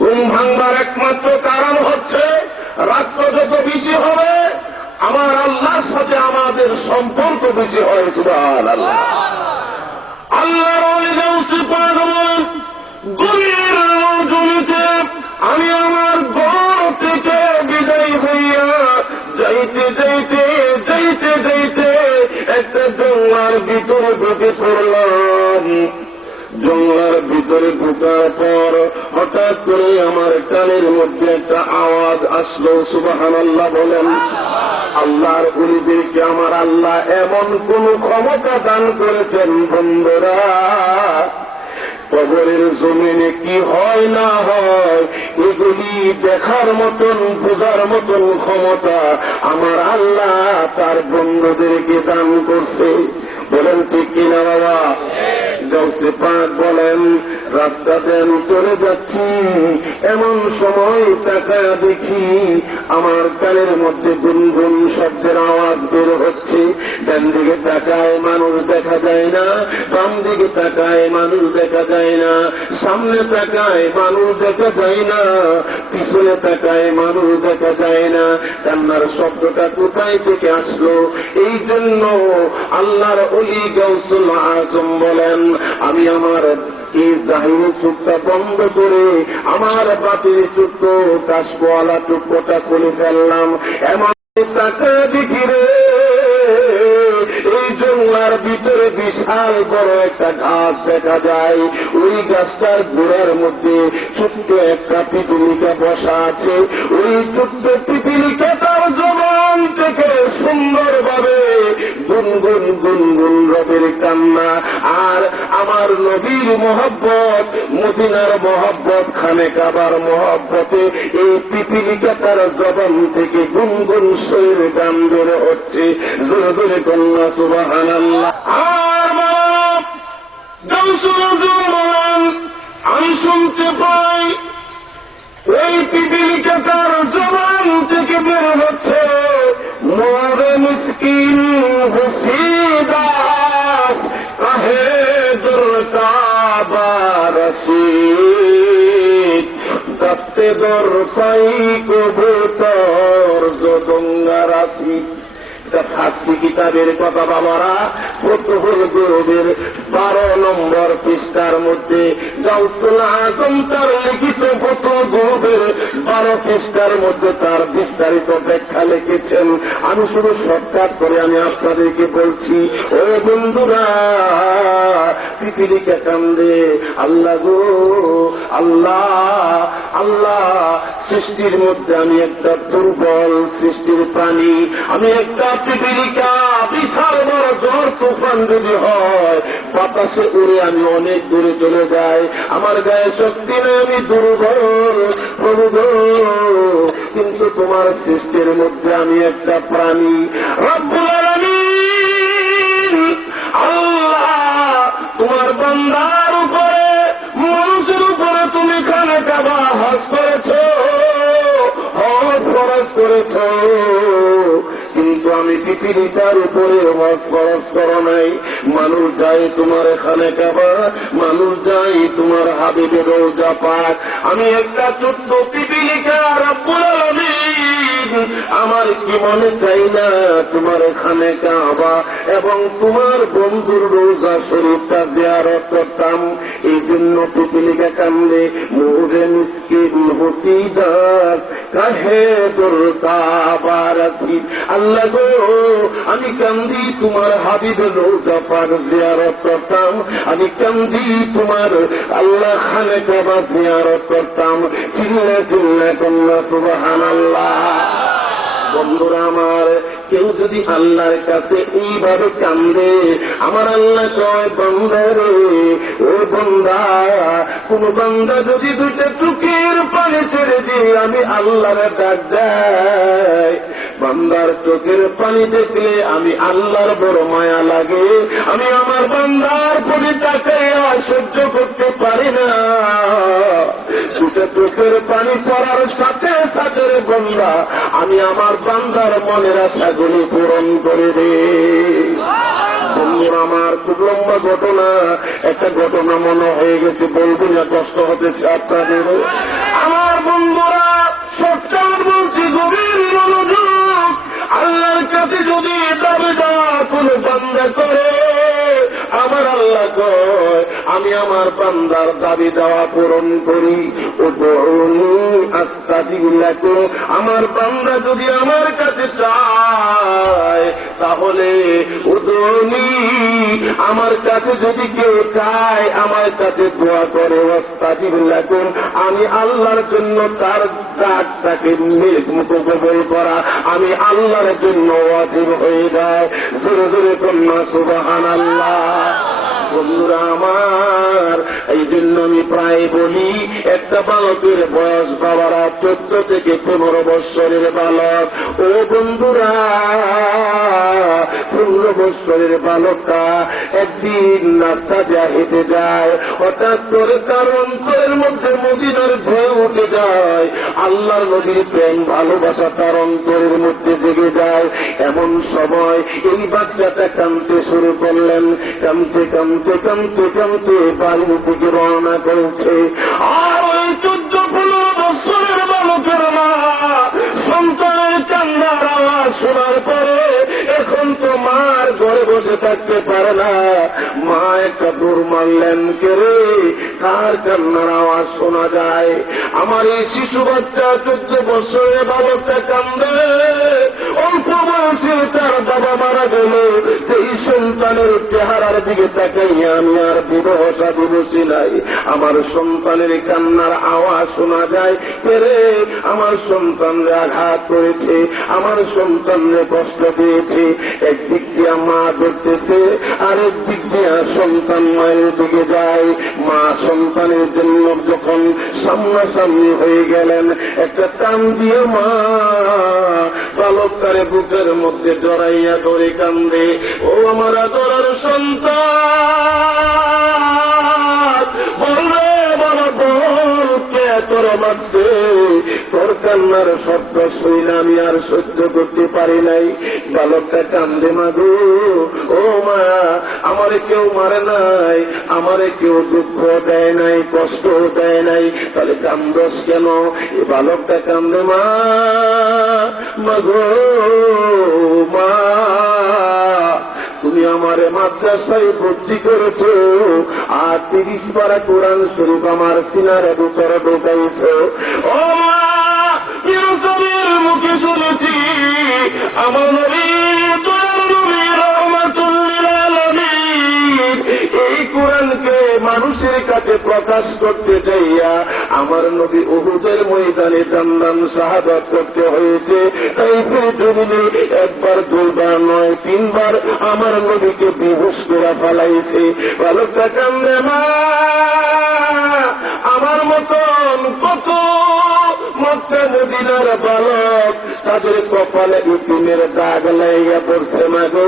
ঘুম ভাঙবার একমাত্র কারণ হচ্ছে রাত্র যত বেশি হবে আমার আল্লাহর সাথে আমাদের সম্পর্ক বেশি হয়। সুবহানাল্লাহ। আল্লাহর ওলি গাউসে পাক বলেন, গভীর রজনীতে আমি আমার ঘর থেকে বিদায় হইয়া যাইতে যাইতে যাইতে যাইতে একটা জঙ্গলার ভিতরে ঢুকে পড়লাম। জঙ্গলার ভিতরে ঢোকার পর হঠাৎ করে আমার কানের মধ্যে একটা আওয়াজ আসলো। সুবহানাল্লাহ বলেন। আল্লাহর ওলিদেরকে আমার আল্লাহ এমন কোন ক্ষমতা দান করেছেন বন্ধুরা, কবরের জমিনে কি হয় না হয় এগুলি দেখার মতন বোঝার মতন ক্ষমতা আমার আল্লাহ তার বন্ধুদেরকে দান করছে। বলেন ঠিক কিনা বাবা? গাউসে পাক বলেন, রাস্তাতে আমি চলে যাচ্ছি, এমন সময় তাকায়া দেখি আমার কানের মধ্যে গুনগুন শব্দের আওয়াজ বের হচ্ছে। ডান দিকে তাকায় মানুষ দেখা যায় না, বাম দিকে তাকায় মানুষ দেখা যায় না, সামনে তাকায় মানুষ দেখা যায় না, পিছনে তাকায় মানুষ দেখা যায় না। কান্নার শব্দটা কোথায় থেকে আসলো? এই জন্য আল্লাহর ওলি গাউসুল আজম বলেন, আমি আমার এই জাহিরি চুপটা বন্ধ করে আমার বাতিল চুপ কাশওয়ালা চুপটা খুলে ফেললাম। এমন টাকা দেখি রে, এই জঙ্গলার ভিতরে বিশাল বড় একটা গাছ দেখা যায়। ওই গাছটার গোড়ার মধ্যে ছোট্ট একটা পিপিলিকা বসা আছে। ওই ছোট্ট পিপিলিকা তার জবান থেকে সুন্দরভাবে গুনগুন গুনগুন রবের কান্না আর আমার নবীর মহব্বত, মদিনার মহব্বত, খানে কাবার মহব্বতে এই পিপিলিকা তার জবান থেকে গুনগুন শৈর গান বের হচ্ছে। জোরে জোরে কন্যা সুবহানাল্লাহ। আর গাউসুল আজম বলেন, আমি শুনতে পাই এই পিপিলিকা তার জবান থেকে বের হচ্ছে, মোরে মিসকিন হুসিদাস কাহে দুর্কা রশিদ দস্তে দর পাই কবুতর জদঙ্গা রাশি। ফার্সি কিতাবের কথা বাবারা, ফতুহুল গরিবের 12 নম্বর পৃষ্ঠার মধ্যে গাউসুল আজম তার লিখিত ফতুহুল গরিবের 12 পৃষ্ঠার মধ্যে তার বিস্তারিত ব্যাখ্যা লিখেছেন। আমি শুধু শর্টকাট করে আমি আপনাদেরকে বলছি, ও বন্ধুরা, পিপিলিকা কান্দে, আল্লাহ গো আল্লাহ আল্লাহ, সৃষ্টির মধ্যে আমি একটা দুর্বল সৃষ্টির প্রাণী, আমি একটা পিপিলিকা। বিশাল বড় ঝড় তুফান যদি হয়, বাতাসে উড়ে আমি অনেক দূরে চলে যাই, আমার গায়ে শক্তি নেই, আমি দুর্বল প্রভু গো। কিন্তু তোমার সৃষ্টির মধ্যে আমি একটা প্রাণী, রব্বুল আলামিন আল্লাহ, তোমার বান্দার উপরে, মানুষের উপরে তুমি খানে কাবা হজ করেছো, হজ ফরজ করেছো, কিন্তু আমি পিপিলিকার উপরে হজ ফরজ করো নাই। মানুষ যায় তোমার এখানে কাবা, মানুষ যায় তোমার হাবিবের রওজা পাক, আমি একটা ছোট্ট পিপিলিকা। রব্বুল আলামিন আমার কি মনে চাই না তোমার এখানে কাবা এবং তোমার বন্ধুর রওজা শরীফটা জিয়ারত করতাম। এই জন্য পিপিলিকা কান্দে, মোরে মিসকিন হুসিদাস কাহে দুর্কাবা রাসিদ। আল্লাহ গো, আমি কান্দি তোমার হাবিবের রওজা পাক জিয়ারত করতাম, আমি কান্দি তোমার আল্লাহ খানে কাবা জিয়ারত করতাম। চিল্লা চিল্লা কন্যা সুবহানাল্লাহ। বন্ধুরা আমার, কেউ যদি আল্লাহর কাছে এইভাবে কান্দে, আমার আল্লাহ কয়, বান্দা রে, ও বান্দা, কোন বান্দা যদি দুইটা চোখের পানি ছেড়ে দিয়ে আমি আল্লাহরে ডাক দেয়, বান্দার চোখের পানি দেখলে আমি আল্লাহর বড় মায়া লাগে, আমি আমার বান্দার প্রতি তাকাইয়া সহ্য করতে পারি না। দুটা চোখের পানি পড়ার সাথে সাথে রে বান্দা, আমি আমার বান্দার মনের আশাগুলি পূরণ করে দে। বন্ধুরা আমার, খুব লম্বা ঘটনা, একটা ঘটনা মনে হয়ে গেছে, বলবো না, কষ্ট হতেছে আপনাদের। আমার বন্ধুরা, সত্যার বলছি, গভীর মনোযোগ। আল্লাহর কাছে যদি দাবি দেওয়া কোন বান্দা করে, আমার আল্লাহ কয়, আমি আমার বান্দার দাবি দেওয়া পূরণ করি। আমার বান্দা যদি আমার কাছে চায়, তাহলে উদনি, আমার কাছে যদি কেউ চায়, আমার কাছে দোয়া করে, ওয়াস্তাজিবুল্লাকুম, আমি আল্লাহর জন্য তার ডাকটাকে মুখ কবুল করা আমি আল্লাহর জন্য ওয়াজিব হয়ে যায়। জোরে জোরে কন্যা সুবহানাল্লাহ। বন্ধুরা আমার, এই জন্য আমি প্রায় বলি, একটা বালকের বয়স বাবারা 14 থেকে 15 বৎসরের বালক। ও বন্ধুরা, 15 বৎসরের বালকটা একদিন রাস্তা দিয়ে হেঁটে যায়, হঠাৎ করে তার অন্তরের মধ্যে মদিনার ঢেউ উঠে যায়, আল্লাহর নবীর প্রেম ভালোবাসা তার অন্তরের মধ্যে জেগে যায়। এমন সময় এই বাচ্চাটা কাঁদতে শুরু করলেন, কাঁদতে কাঁদতে কাঁদতে কাঁদতে বাড়ির দিকে রওনা করছে। আর ওই 14-15 বৎসরের বালকের মা সন্তানের কান্নার আওয়াজ শোনার পরে এখন তো মার ঘরে বসে থাকতে পারে না। মা একটা দৌড় মারলেন, কে রে, কার কান্নার আওয়াজ শোনা যায়? আমার এই শিশু বাচ্চা 14 বৎসরের বালকটা কান্দে। অল্প বয়সে তার বাবা মারা গেল, যেই সন্তানের চেহারার দিকে তাকাইয়া আমি আর বিবাহ সাধু বসি নাই, আমার সন্তানের কান্নার আওয়াজ শোনা যায়। কে রে, আমার সন্তানরে আঘাত করেছে, আমার সন্তানরে কষ্ট দিয়েছে। একদিক দিয়া মা ধরতেছে, আরেক দিক দিয়া সন্তান মায়ের দিকে যায়। মা সন্তানের জন্য যখন সামনাসামনি হয়ে গেলেন, একটা টান দিয়ে মা বালকটারে বুকের মধ্যে জড়াইয়া ধরে কান্দে। ও আমার আদরের সন্তান, বলবে বড় বল, কে তোর মারছে? তোর ওর কান্নার শব্দ শুনে আমি আর সহ্য করতে পারি নাই। বালকটা কান্দে, মা গো, ও মা, আমারে কেউ মারে নাই, আমারে কেউ দুঃখ দেয় নাই, কষ্ট দেয় নাই, তাহলে কান্দস কেন? এই বালকটা কান্দে, মা, মা গো, মা, তুমি আমারে মাদ্রাসায় ভর্তি করেছো, আর 30 পারা কোরআন শরীফ আমার সিনার ভিতরে ঢোকাইছো। ও মা, ইরসালের মুখে শুনেছি আমার নবী দয়ার নবী রহমাতুল লিল আলামিন এই কোরআনকে মানুষের কাছে প্রকাশ করতে যাইয়া আমার নবী উহুদের ময়দানে দাম শাহাদাত করতে হয়েছে। তাই জমিনে একবার, দুইবার নয়, 3 বার আমার নবীকে বেহুশ করে ফেলাইছে। বালকটা কান্দে, মা, আমার মতন কত মক্কা মদিনার বালক, তাদের কপালে ইতিমের দাগ লাইগা পড়ছে। মা গো,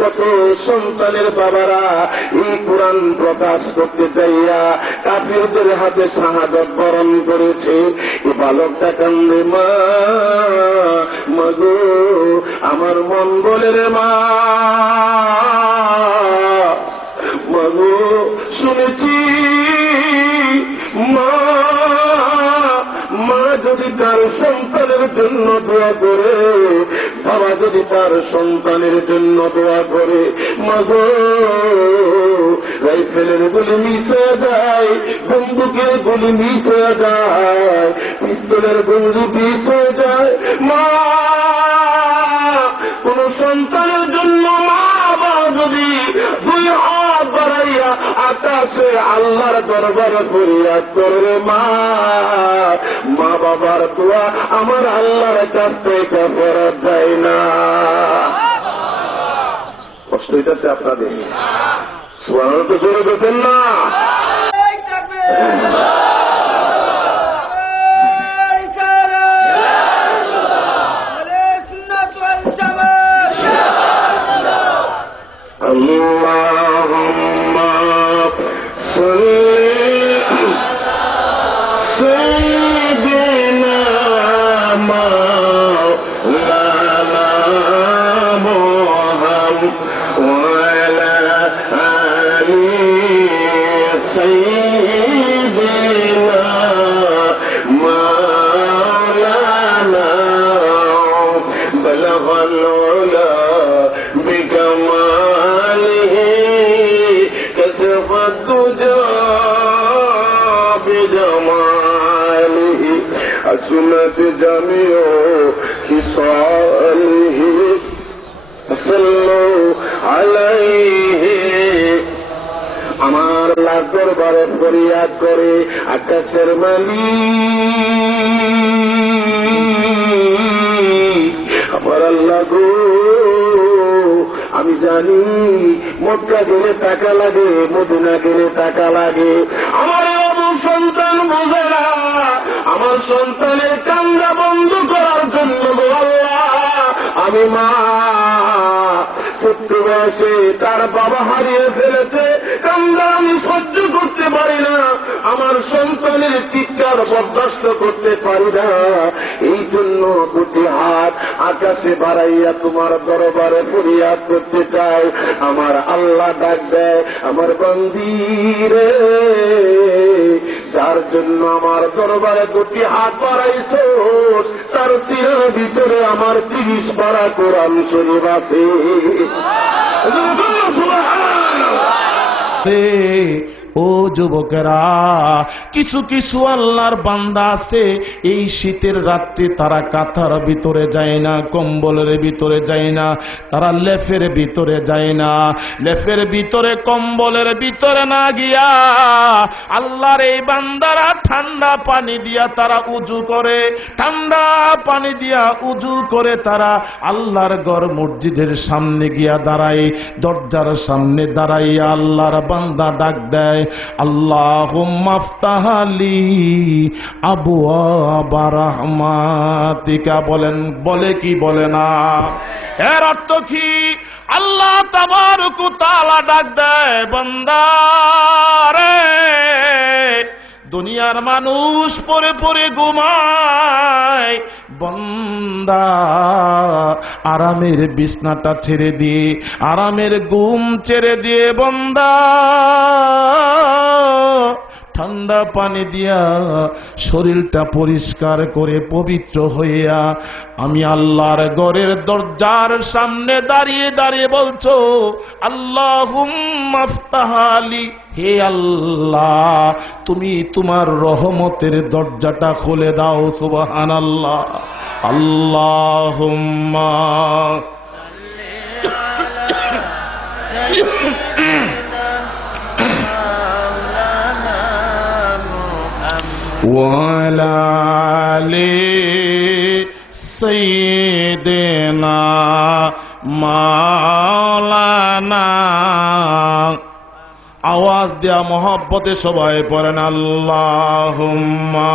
কত সন্তানের বাবারা এই কোরআন প্রকাশ করতে যাইয়া কাফিরদের হাতে শাহাদাত বরণ করেছে। এই বালকটা কান্দে, মা, মা গো, আমার মন বলে রে মা, মা গো, শুনেছি মা, মা যদি তার সন্তানের জন্য দোয়া করে, বাবা যদি তার সন্তানের জন্য দোয়া করে, মা গো, রাইফেলের গুলি মিস হয়ে যায়, বন্দুকের গুলি মিস হয়ে যায়, পিস্তলের গুলি মিস হয়ে যায়। মা, কোন সন্তানের জন্য মা বাবা যদি 2 হাত বাড়াইয়া আকাশে আল্লাহর দরবারে ফরিয়াদ করে, মা, মা বাবার দোয়া আমার আল্লাহর কাছ থেকে ফেরত যায় না। কষ্ট হইতেছে আপনাদের? সুবহানাল্লাহ তো জোরে বলতেন না? اللهم صل سيدنا مولانا محمد وعلى آل سيدنا مولانا بلغ العلا بكماله كشف الدجى بجماله حسنت جميع خصاله صلوا عليه। আমার আল্লাহ দরবারে ফরিয়াদ করে, আকাশের মালিক আমার আল্লাহ গো, আমি জানি মক্কা গেলে টাকা লাগে, মদিনা গেলে টাকা লাগে, আমার সন্তান বোঝে না, আমার সন্তানের কান্না বন্ধ করার জন্য গো আল্লাহ, আমি মা ছোট্ট বয়সে তার বাবা হারিয়ে ফেলেছে, কান্না আমি সহ্য করতে পারি না, আমার সন্তানের চিৎকার বরদাস্ত করতে পারি না, এই জন্য 2টি হাত আকাশে বাড়াইয়া তোমার দরবারে ফরিয়াদ করতে চাই। আমার আল্লাহ ডাক দেয়, আমার বান্দি রে, যার জন্য আমার দরবারে 2টি হাত বাড়াইছো, তার সিনার ভিতরে আমার 30 পারা কোরআন শরীফ আছে। ও যুবকেরা, কিছু কিছু আল্লাহর বান্দা আছে এই শীতের রাত্রি তারা কাঁথার ভিতরে যায় না, কম্বলের ভিতরে যায় না, তারা লেফের ভিতরে যায় না, লেফের ভিতরে কম্বলের ভিতরে না গিয়া আল্লাহর এই বান্দারা ঠান্ডা পানি দিয়া তারা উজু করে, ঠান্ডা পানি দিয়া উজু করে তারা আল্লাহর ঘর মসজিদের সামনে গিয়া দাঁড়ায়, দরজার সামনে দাঁড়াইয়া আল্লাহর বান্দা ডাক দেয়, আল্লাহুম্মা আফতাহলি আবওয়াবা রাহমাতিকা। বলে কি বলে না? এর অর্থ কি? আল্লাহ তাবারক ওয়া তাআলা ডাক দেয়, বান্দা রে, দুনিয়ার মানুষ পরে পরে ঘুমায়, বান্দা আরামের বিছনাটা ছেড়ে দিয়ে, আরামের ঘুম ছেড়ে দিয়ে বান্দা ঠান্ডা পানি দিয়া শরীরটা পরিষ্কার করে পবিত্র হইয়া আমি আল্লাহর ঘরের দরজার সামনে দাঁড়িয়ে দাঁড়িয়ে বলছো, আল্লাহুম্মা আফতাহালি, হে আল্লাহ তুমি তোমার রহমতের দরজাটা খুলে দাও। সুবহানাল্লাহ। আল্লাহুম্মা ওয়ালা আলি সাইয়্যিদিনা মাওলানা। আওয়াজ দেয়া মহব্বতে সবাই পড়েন আল্লাহুম্মা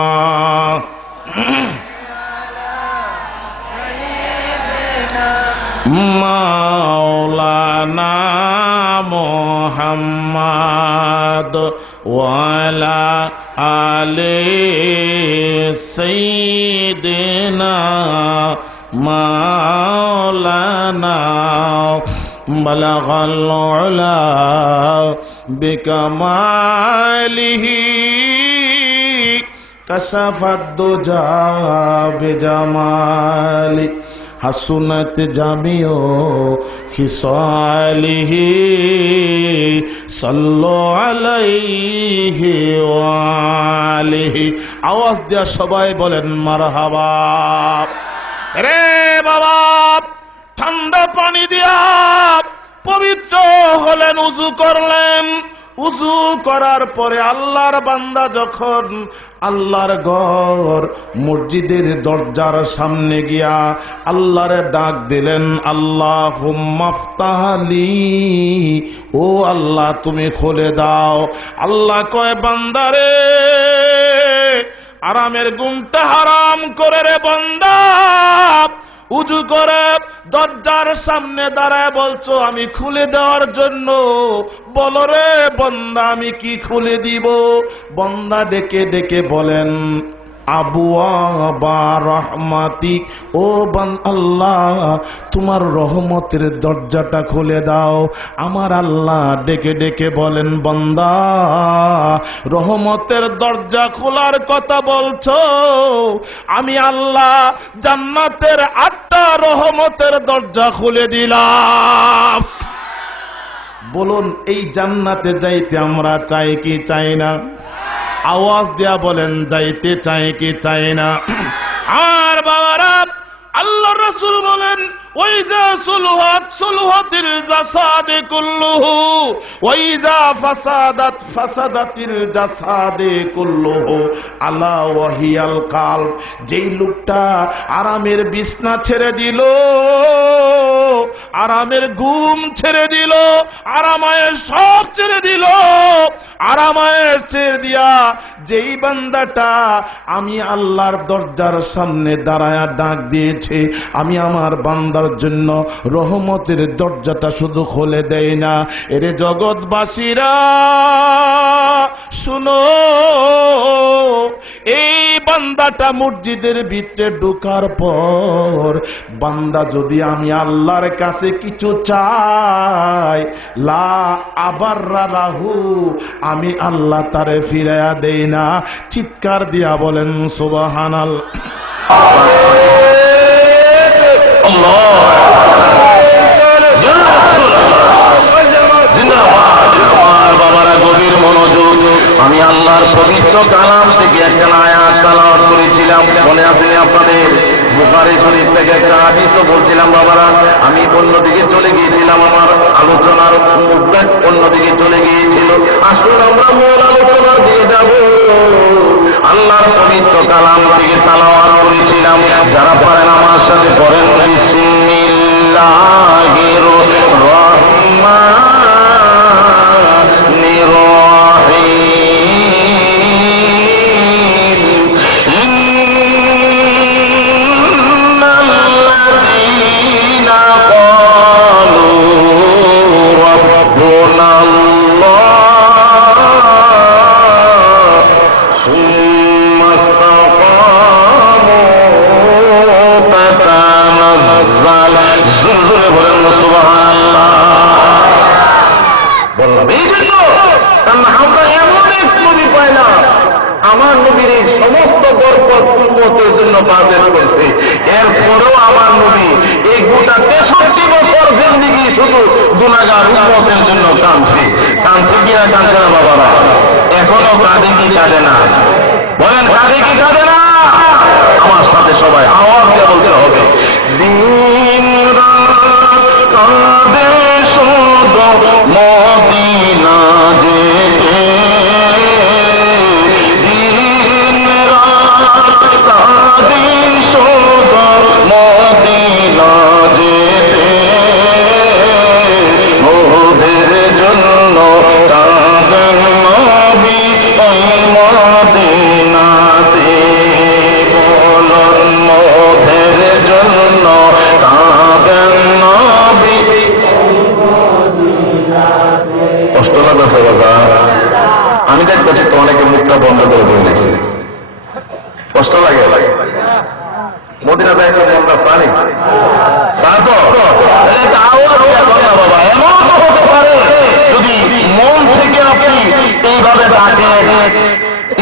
মাওলানা মুহাম্মদ ওয়ালা আলি সাইয়্যিদিনা মাওলানা বালাগাল উলা বিকামালিহি কাশাফাদ দুজা বিজামালি হাসুনাত জামিও খিসালিহি সাল্লু আলাইহি ওয়া আলিহি। আওয়াজ দিয়া সবাই বলেন মারহাবা। রে বাবা, ঠান্ডা পানি দিয়া পবিত্র হলেন, উযু করলেন। উযু করার পরে আল্লাহর বান্দা যখন আল্লাহর ঘর মসজিদের দরজার সামনে গিয়া আল্লাহরে ডাক দিলেন, আল্লাহুম্মা আফতাহলি, ও আল্লাহ তুমি খুলে দাও। আল্লাহ কয়, বান্দারে আরামের ঘুমটা হারাম করে রে বান্দা, উযু করে দরজার সামনে দাঁড়ায় বলছো আমি খুলে দেওয়ার জন্য, বলো রে বান্দা আমি কি খুলে দিব? বান্দা ডেকে ডেকে বলেন, আবওয়াবা রহমাতি, ও আল্লাহ তোমার রহমতের দরজাটা খুলে দাও। আমার আল্লাহ ডেকে ডেকে বলেন, বান্দা রহমতের দরজা খোলার কথা বলছো, আমি আল্লাহ জান্নাতের 8টা রহমতের দরজা খুলে দিলাম। বলুন, এই জান্নাতে যাইতে আমরা চাই কি চাই না? আওয়াজ দেয়া বলেন, যাইতে চাই কি চাই না? আর বাবারা, আল্লাহ রাসূল বলেন, ওয়াইজা সুলুহাতিল জাসাদে কুল্লুহু ওয়াইজা ফাসাদাতিল জাসাদে কুল্লুহু আলা ওয়াহিয়াল কালব। যেই লোকটা আরামের বিছনা ছেড়ে দিল, আরামের ঘুম ছেড়ে দিল, আরামায়ের সব ছেড়ে দিল, আরামায়ের ছেড়ে দিয়া যেই বান্দাটা আমি আল্লাহর দরজার সামনে দাঁড়ায়া ডাক দিয়েছে, আমি আমার বান্দার জন্য রহমতের দরজাটা শুধু খুলে দেয় না। এরে জগৎবাসীরা শুনো, এই বান্দাটা মসজিদের ভিতরে ঢোকার পর বান্দা যদি আমি আল্লাহর কাছে কিছু চাই, লা আবাররা লাহু, আমি আল্লাহ তারে ফিরাইয়া দেই না। চিৎকার দিয়া বলেন সুবহানাল্লাহ। গভীর মনোযোগ। আমি আল্লাহর পবিত্র কালাম থেকে একটা আয়াত তেলাওয়াত করেছিলাম, মনে আছে আপনাদের? বুখারী শরীফ থেকে একটা হাদিসও বলছিলাম বাবারা। আমি অন্যদিকে চলে গিয়েছিলাম, আমার আলোচনার মুভমেন্ট অন্যদিকে চলে গিয়েছিল। আসুন আমরা মূল আলোচনার দিকে যাব। আল্লাহর পবিত্র কালাম থেকে তেলাওয়াত করেছিলাম। যারা পারেন আমার সাথে পড়েন, বিসমিল্লাহির রহমানির রহিম। ইন্নাল্লাযীনা ক্বালু রাব্বুনাল্লাহ মাফাজের করছে, এরপরেও আমার নবী এই গোটা 63 বছর জিন্দেগি শুধু গুনাহগার উম্মতের জন্য কাঁদছে। কাঁদছে কি না কাঁদছে না বাবারা? এখনো কাঁদে কি কাঁদে না? বলেন কাঁদে কি কাঁদে না? আমার সাথে সবাই আওয়াজ দিয়ে বলতে হবে, দিন রাত কাঁদে শুধু মদিনা যেতে, দিন রাত কাঁদে শুধু মদিনা যেতে, মোদের জন্য কাঁদেন নবী ওই মদিনাতে, বলুন মোদের জন্য কাঁদেন নবী। কষ্ট লাগছে বাবা? আমি দেখতেছি তো অনেকে মুখটা বন্ধ করে বলেছে, কষ্ট লাগে। মদিনা যায় তো মনটা ফানি বাবা। এমন তো হতে পারে যদি মন থেকে আপনি এইভাবে ডাকেন,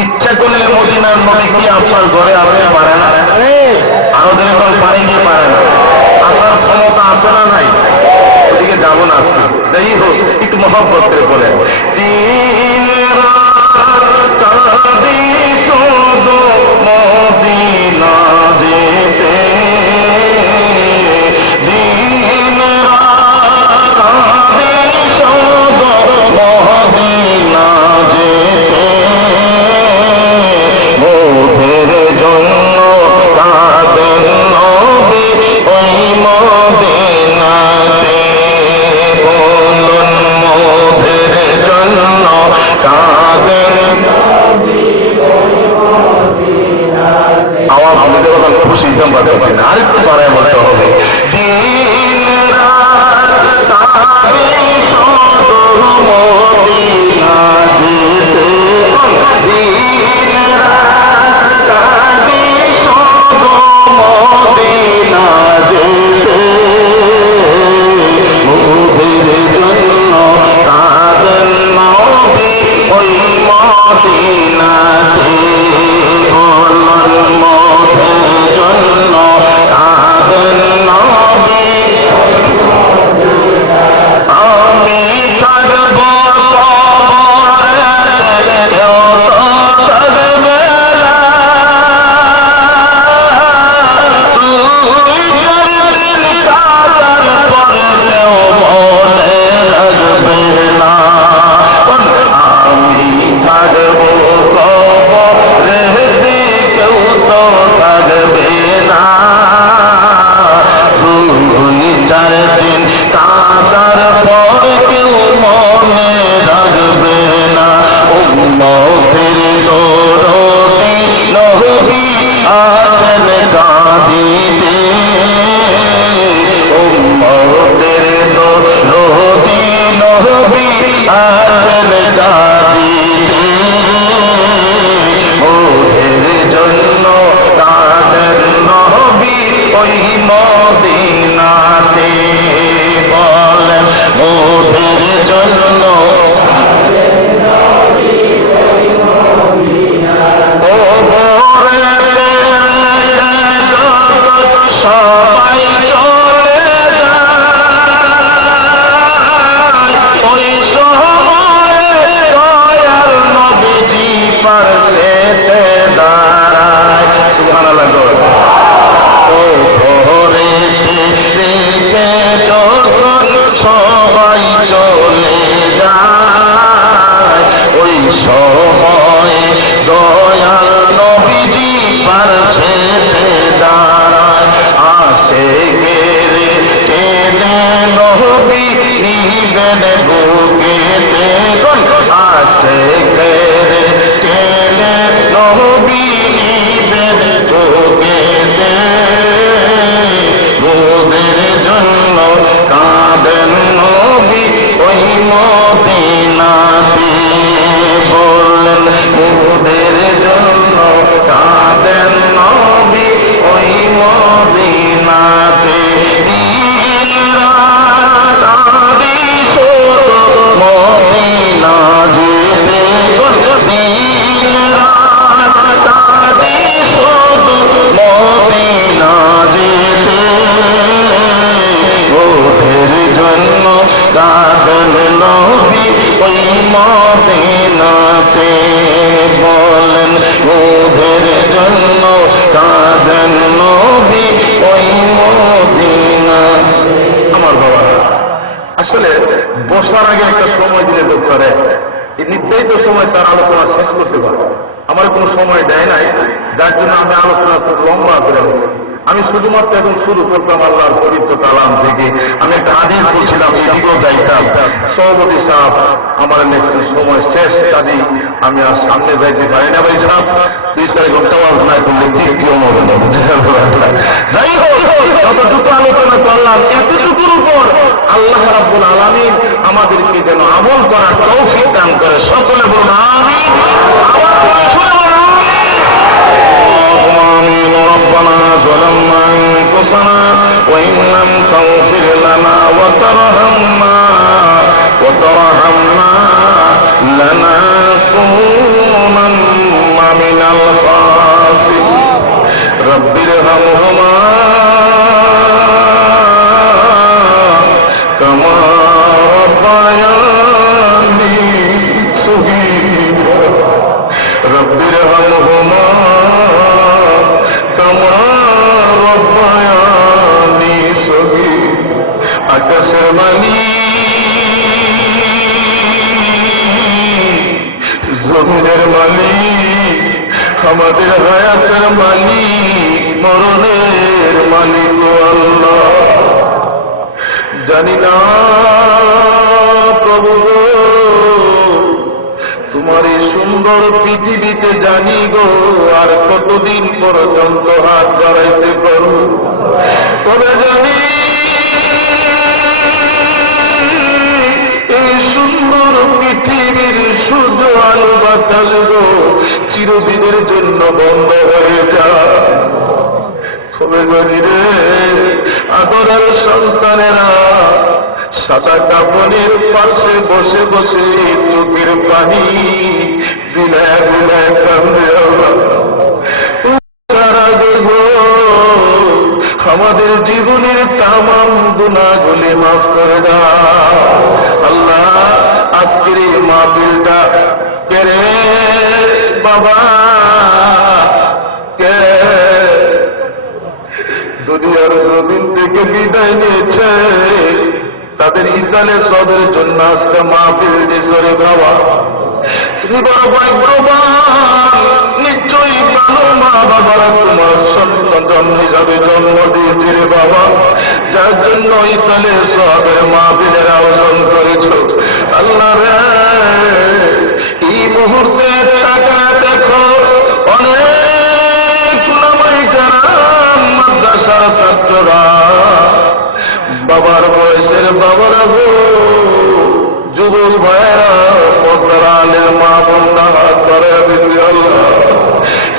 ইচ্ছা করলে মদিনার নদী কি আপনার ঘরে আসতে পারে না? আরো দিন পানি দিয়ে পারে না, আসার ক্ষমতা আছে না নাই? ওদিকে যাবো না আজকে। যাই হোক, একটু মহব্বত করে বলেন, দিন রাত কাঁদি শুধু মদিনা যেতে, দিন রাত কাঁদি শুধু মদিনা যেতে, মোদের জন্য কাঁদেন নবী ওই মদিনাতে, বলুন মোদের জন্য কাঁদেন। আওয়াজ দিতে বলুন, খুশি দম পাচ্ছি না, আরেকটু বাড়ায় বলতে হবে, দিন রাত কাঁদে শুধু মদিনা যেতে, দিন রাত কাঁদে শুধু মদিনা যেতে, মোদের জন্য কাঁদেন নবী ওই মদিনাতে, বলুন মোদের জন্য কাঁদেন নবী। আমি থাকবো ওই মদিনাতে বলেন ওদের জন্য কাঁদেন নবী ওই মদিনা। আমার বাবা আসলে বসার আগে একটা সময় দিলে ডক্টরে এই নির্ধারিত সময় তার আলোচনা শেষ করতে পারে, আমার কোনো সময় দেয় নাই, যার জন্য আমি আলোচনা খুব লম্বা করে বলছি। আমি শুধুমাত্র এখন শুরু করতাম আল্লাহর পবিত্র কালাম থেকে। আমি একটা হাদিস বলছিলাম, এদিকেও যাইতাম, সভাপতি সাহেব আমার লেকচার সময় শেষ, কাজেই আমি আর সামনে যাইতে পারি না। ভাই সাহেব 2-4 ঘন্টা আলোচনা করলে ঠিক কেউ হবে না। যাই হোক, যতটুকু আলোচনা করলাম এতটুকুর উপর আল্লাহ রাব্বুল আলামিন আমাদেরকে যেন আমল করার তৌফিক দান করে। সকলে বলুন আমিন। ربنا ظلمنا أنفسنا وإن لم تغفر لنا وترحمنا لنكونن من الخاسرين رب ارحمهما كما ربياني صغيرا رب ارحمهما আকাশের মালিক, জমিনের মালিক, আমাদের হায়াতের মালিক, মরণের মালিক আল্লাহ। জানি না প্রভু তোমার এই সুন্দর পৃথিবীতে জানি গো আর কতদিন পর্যন্ত হাত বাড়াইতে পারো, তবে জানি এই সুন্দর পৃথিবীর সূর্য আলো বাতাস গো চিরদিনের জন্য বন্ধ হয়ে যায়। তবে জানি রে আদরের সন্তানেরা সাদা কাপড়ের পাশে বসে বসে চোখের পানি বিলায় বিলায় কান্দে সারা দেব আমাদের জীবনের তামাম গুনাহগুলি মাফ করে দাও আল্লাহ। আজকের এই মাহফিলটা কেরে বাবা কে দুনিয়ার জমিন থেকে বিদায় নিয়েছে, তাদের ইসালে সবের জন্য আজকে মাহফিল দিশরে বাবা। তুমি বড় ভাগ্যবান, নিশ্চয়ই ভালো মা বাবারা তোমার সন্তান হিসাবে জন্ম দিয়েছে রে বাবা, যার জন্য ইসালে সবের মাহফিলের আয়োজন করেছ আল্লাহ রে। এই মুহূর্তে টাকা দেখো অনেক সুনামাই কারাম মাদ্রাসার ছাত্ররা, বাবার বয়সের বাবারা গো, যুবক ভাইরা, পর্দার আলের মা বোনরা হাত বাড়াইয়া দিয়েছে আল্লাহ।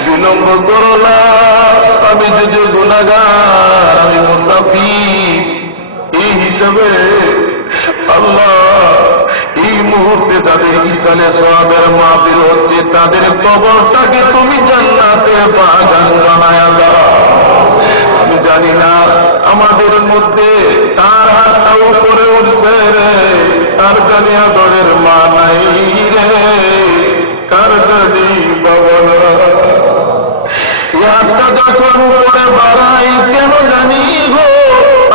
বিলম্ব করো না, আমি যদি গুনাহগার, আমি মুসাফির, এই হিসাবে আল্লাহ এই মুহূর্তে যাদের ইসালে সওয়াবের মাহফিল হচ্ছে তাদের কবরটাকে তুমি জান্নাতের বাগান বানায়া দাও। আমি জানি না আমাদের মধ্যে তার হাতটা উপরে উঠছে রে, তার জানি আদরের মা নাই রে, কার জানি বাবা না। হাতটা যখন উপরে বাড়াই কেন জানি গো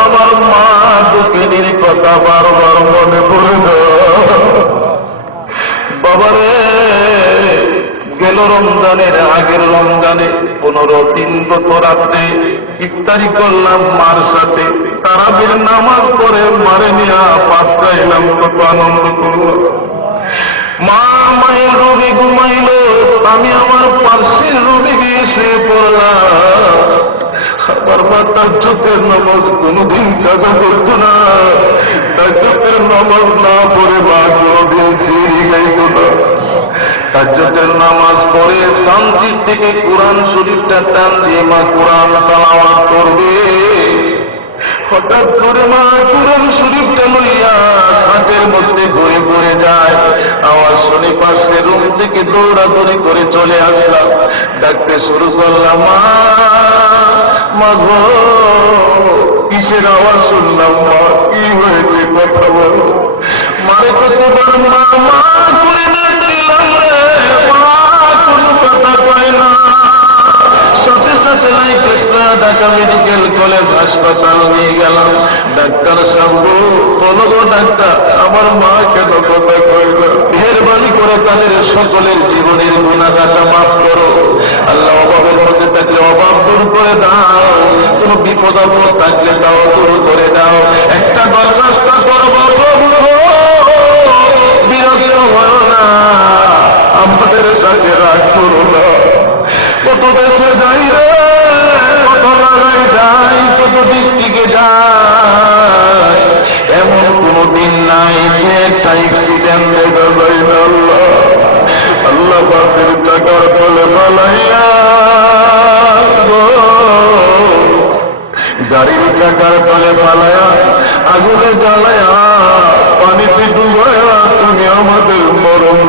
আমার মা দুঃখিনীর কথা বারবার মনে পড়ে বাবারে। গেল রমজানের আগের রমজানে 15 গত রাত্রে ইফতারি করলাম মার সাথে, তারাবির নামাজ পড়ে মারে নিয়া পাত খাইলাম, কত আনন্দ করলাম। মা মায়ের রোগী ঘুমাইল, আমি আমার পার্শ্বের রোগী গিয়ে শুয়ে পড়লাম। আমার মা তাজ্জুদের নামাজ কোনদিন কাজা করতো না, তাজ্জুদের নামাজ না পড়ে মা কোনদিন সিঁড়ি গাইতো না। তাজ্জুদের নামাজ পড়ে শান্তির থেকে কোরআন শরীফটা টান দিয়ে মা কোরআন তেলাওয়াত করবে, হঠাৎ করে মা কোরআন শরীফটা লইয়া হাতের মধ্যে বয়ে পড়ে যায়। আওয়াজ শুনে পাশের রুম থেকে দৌড়াদৌড়ি করে চলে আসলাম, ডাকতে শুরু করলাম, মা মা গো, কিসের আওয়াজ শুনলাম মা, কি হয়েছে কথা বলো। মারে কতবার মা মা ঢাকা মেডিকেল কলেজ হাসপাতাল নিয়ে গেলাম। ডাক্তার সাহেব বলো গো ডাক্তার, আমার মা কেন কথা কইল? মেহেরবানি করে তাদের সকলের জীবনের গুনাহটা মাফ করো আল্লাহ। অভাবের মধ্যে থাকলে অভাব দূর করে দাও, কোন বিপদ আপদ থাকলে তাও দূর করে দাও। একটা দরখাস্ত করবো প্রভু, বিরক্ত হও না, আমাদের সাথে রাগ করো না। কত দেশে যাই রে, কত লাগাই যাই, কত ডিস্ট্রিক্টে যাই, এমন কোনো দিন নাই যে একটা অ্যাক্সিডেন্ট দেখা যায় না। আল্লাহ আল্লাহ বাসের চাকার ফলে পালাইয়া, গাড়ির চাকার ফলে পালায়া, আগুনে জ্বালায়া, পানিতে ডুবায়া তুমি আমাদের মরণ